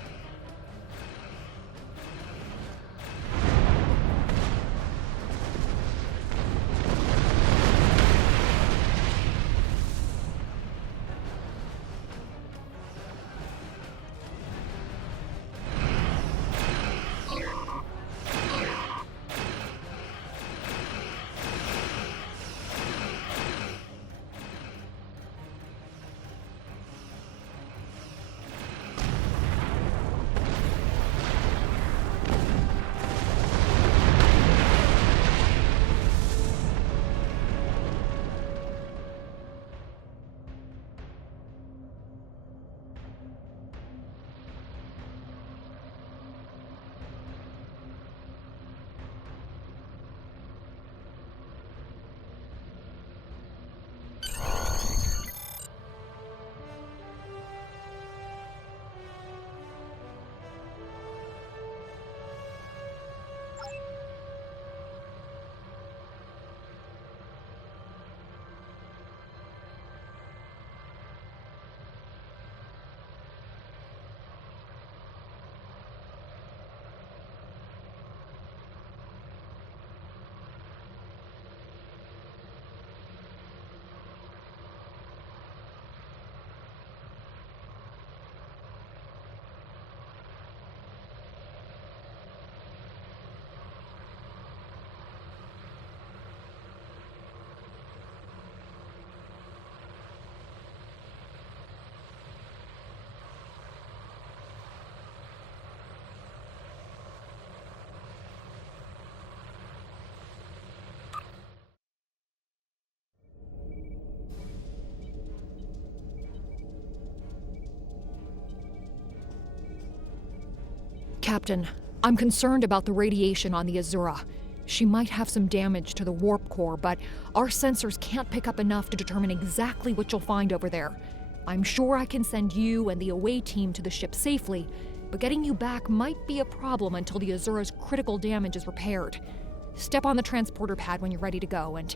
Captain, I'm concerned about the radiation on the Azura. She might have some damage to the warp core, but our sensors can't pick up enough to determine exactly what you'll find over there. I'm sure I can send you and the away team to the ship safely, but getting you back might be a problem until the Azura's critical damage is repaired. Step on the transporter pad when you're ready to go, and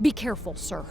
be careful, sir.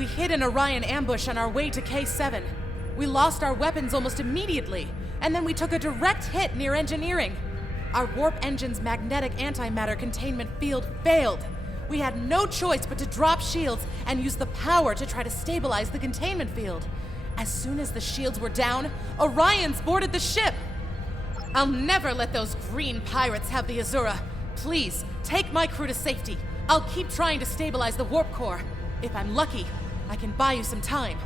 We hid an Orion ambush on our way to K7. We lost our weapons almost immediately, and then we took a direct hit near engineering. Our warp engine's magnetic antimatter containment field failed. We had no choice but to drop shields and use the power to try to stabilize the containment field. As soon as the shields were down, Orions boarded the ship. I'll never let those green pirates have the Azura. Please, take my crew to safety. I'll keep trying to stabilize the warp core. If I'm lucky, I can buy you some time.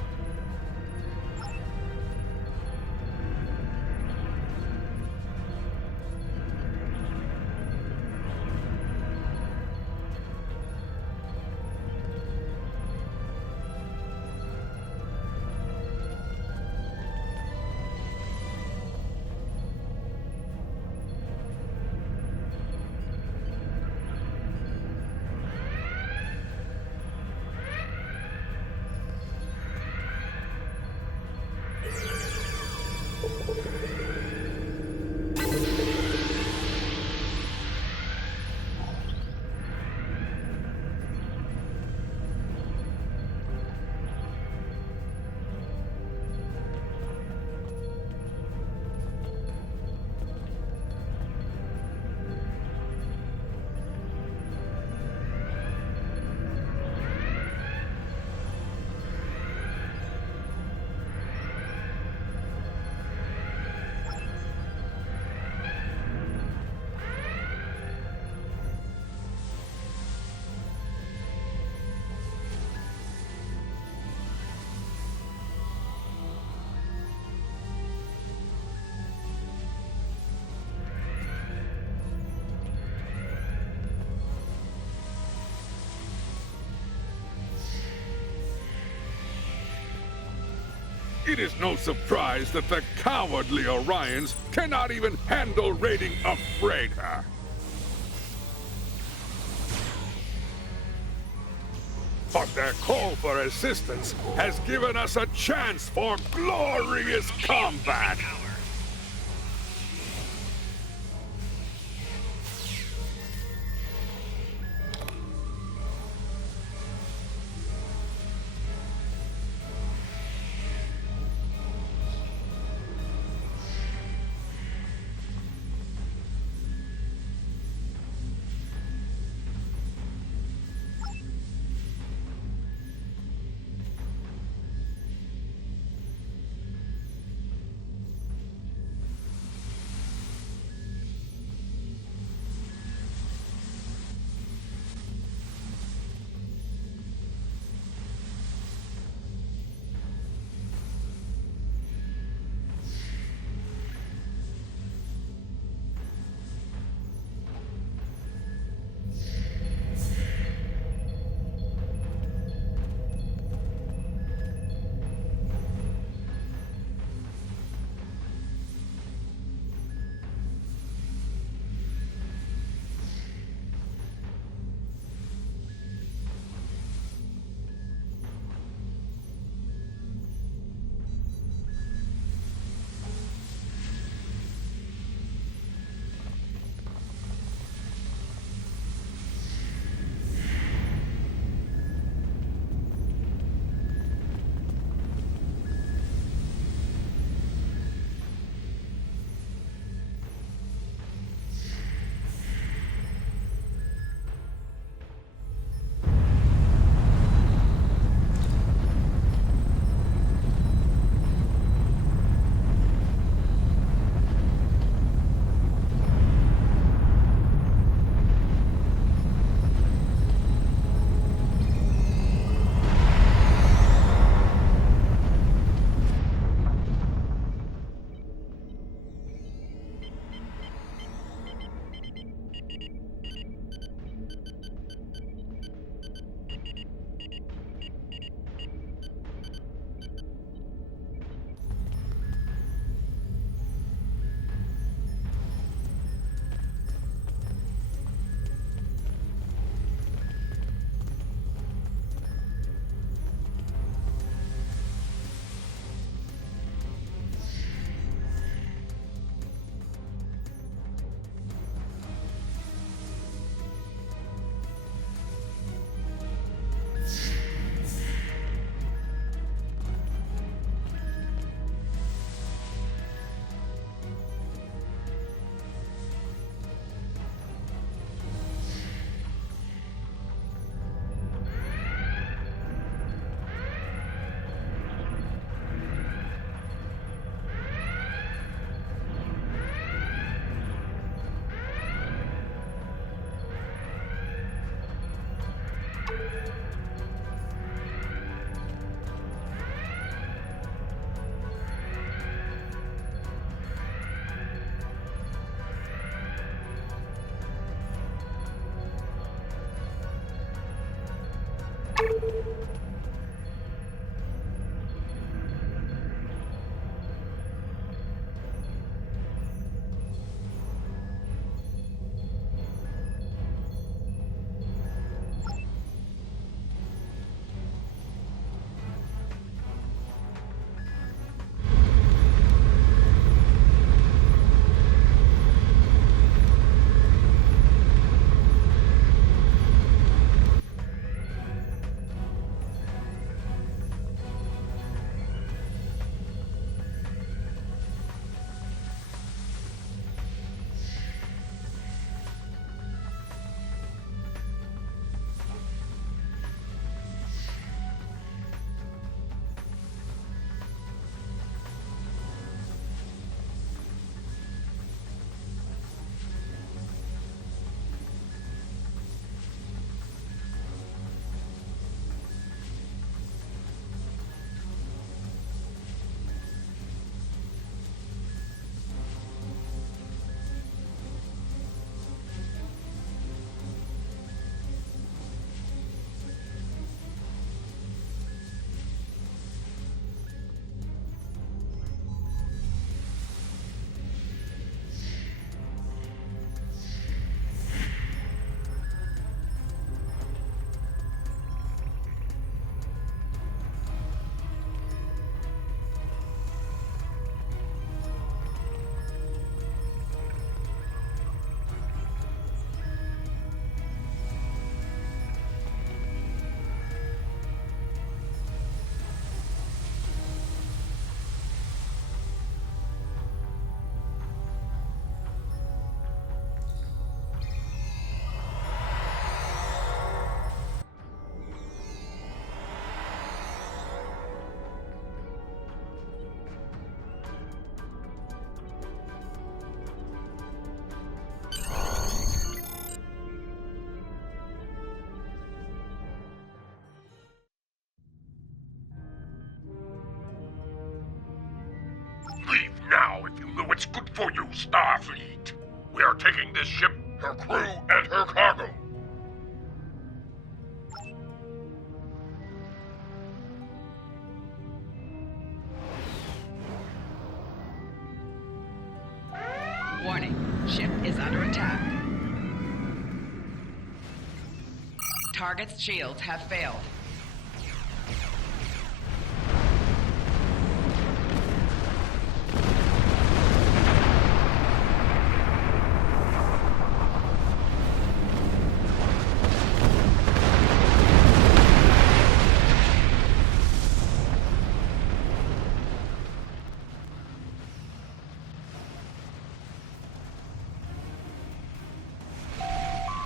It is no surprise that the cowardly Orions cannot even handle raiding a freighter. But their call for assistance has given us a chance for glorious combat. Starfleet. We are taking this ship, her crew, and her cargo. Warning, ship is under attack. Target's shields have failed.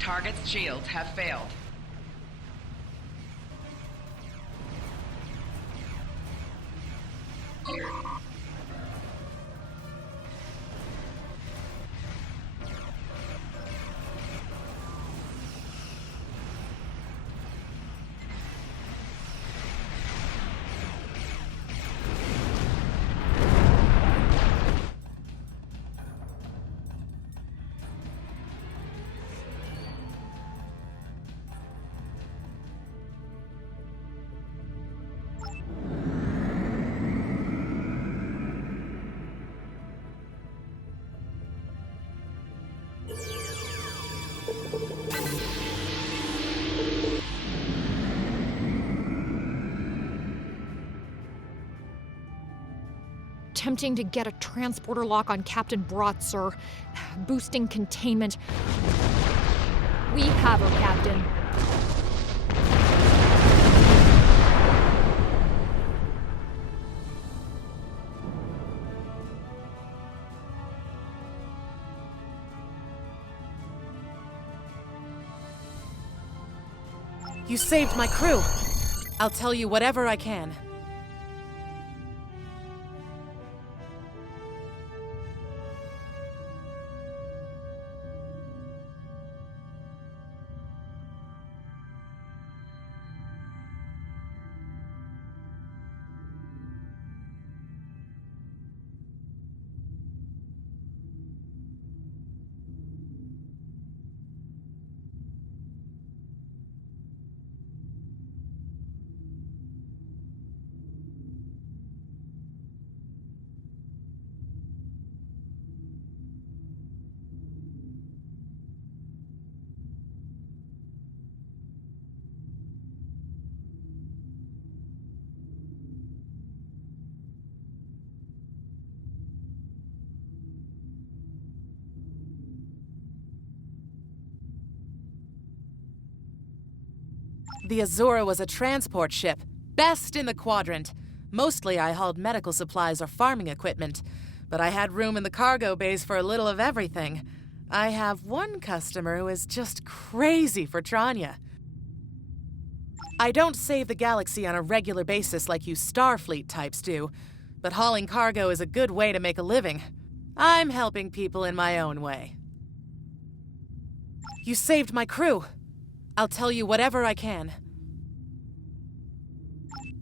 Target's shields have failed. Attempting to get a transporter lock on Captain Brott, sir. Boosting containment. We have her, Captain. You saved my crew. I'll tell you whatever I can. The Azura was a transport ship, best in the quadrant. Mostly I hauled medical supplies or farming equipment, but I had room in the cargo bays for a little of everything. I have one customer who is just crazy for Tranya. I don't save the galaxy on a regular basis like you Starfleet types do, but hauling cargo is a good way to make a living. I'm helping people in my own way. You saved my crew. I'll tell you whatever I can.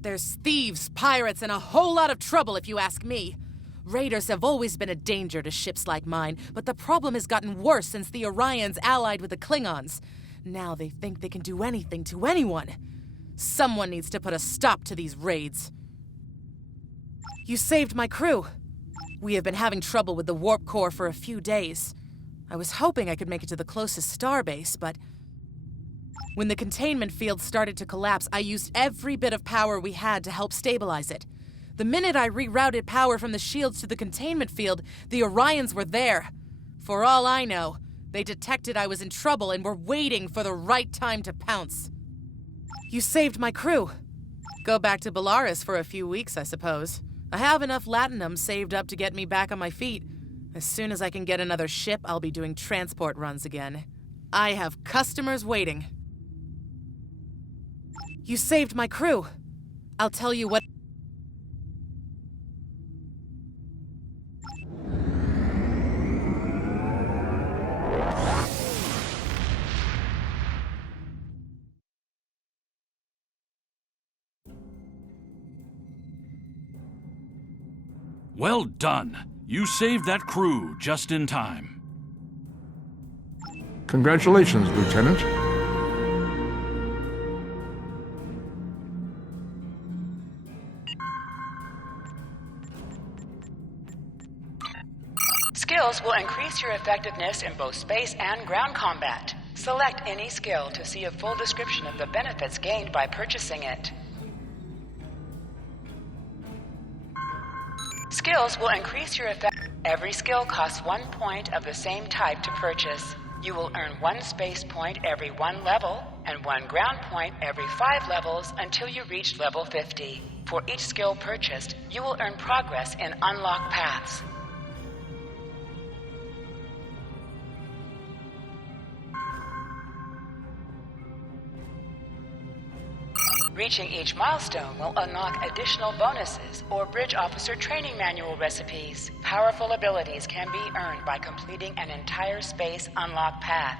There's thieves, pirates, and a whole lot of trouble if you ask me. Raiders have always been a danger to ships like mine, but the problem has gotten worse since the Orions allied with the Klingons. Now they think they can do anything to anyone. Someone needs to put a stop to these raids. You saved my crew. We have been having trouble with the warp core for a few days. I was hoping I could make it to the closest starbase, but when the containment field started to collapse, I used every bit of power we had to help stabilize it. The minute I rerouted power from the shields to the containment field, the Orions were there. For all I know, they detected I was in trouble and were waiting for the right time to pounce. You saved my crew. Go back to Bellaris for a few weeks, I suppose. I have enough latinum saved up to get me back on my feet. As soon as I can get another ship, I'll be doing transport runs again. I have customers waiting. You saved my crew. I'll tell you what... Well done. You saved that crew just in time. Congratulations, Lieutenant. Skills will increase your effectiveness in both space and ground combat. Select any skill to see a full description of the benefits gained by purchasing it. Skills will increase your effect. Every skill costs 1 point of the same type to purchase. You will earn 1 space point every 1 level and 1 ground point every 5 levels until you reach level 50. For each skill purchased, you will earn progress in unlocked paths. Reaching each milestone will unlock additional bonuses or bridge officer training manual recipes. Powerful abilities can be earned by completing an entire space unlock path.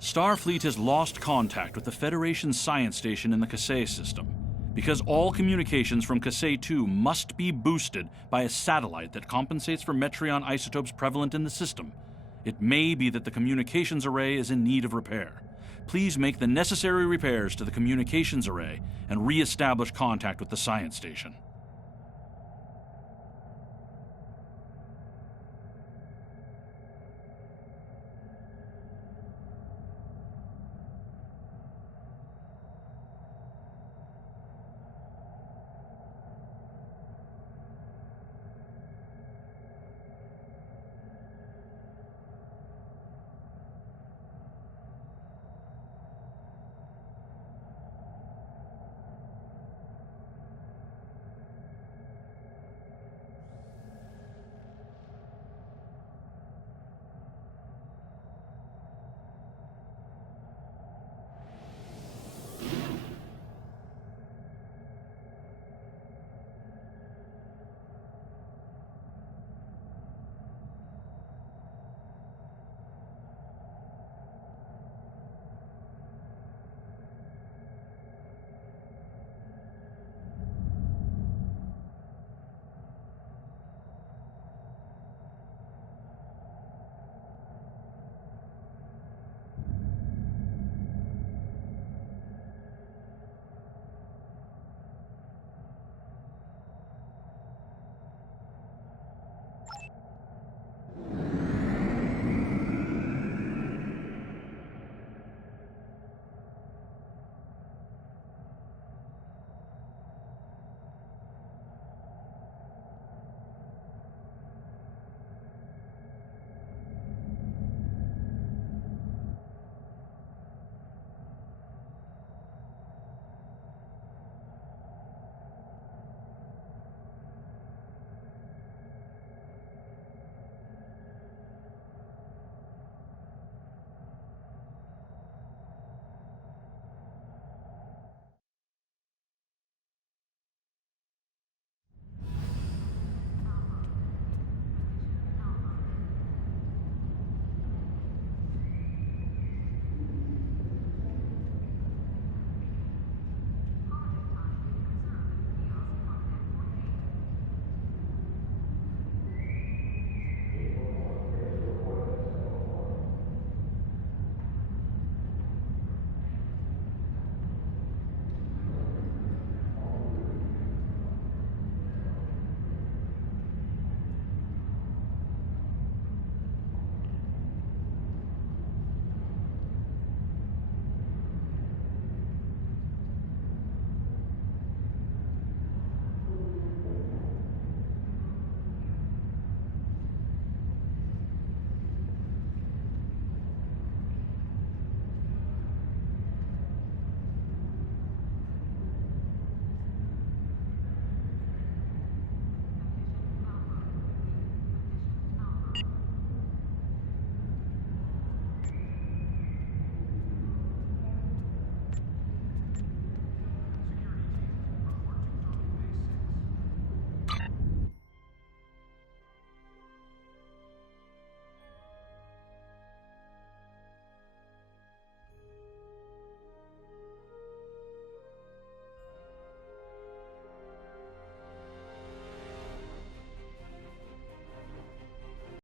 Starfleet has lost contact with the Federation's science station in the Kasei system. Because all communications from Kasei 2 must be boosted by a satellite that compensates for Metreon isotopes prevalent in the system, it may be that the communications array is in need of repair. Please make the necessary repairs to the communications array and re-establish contact with the science station.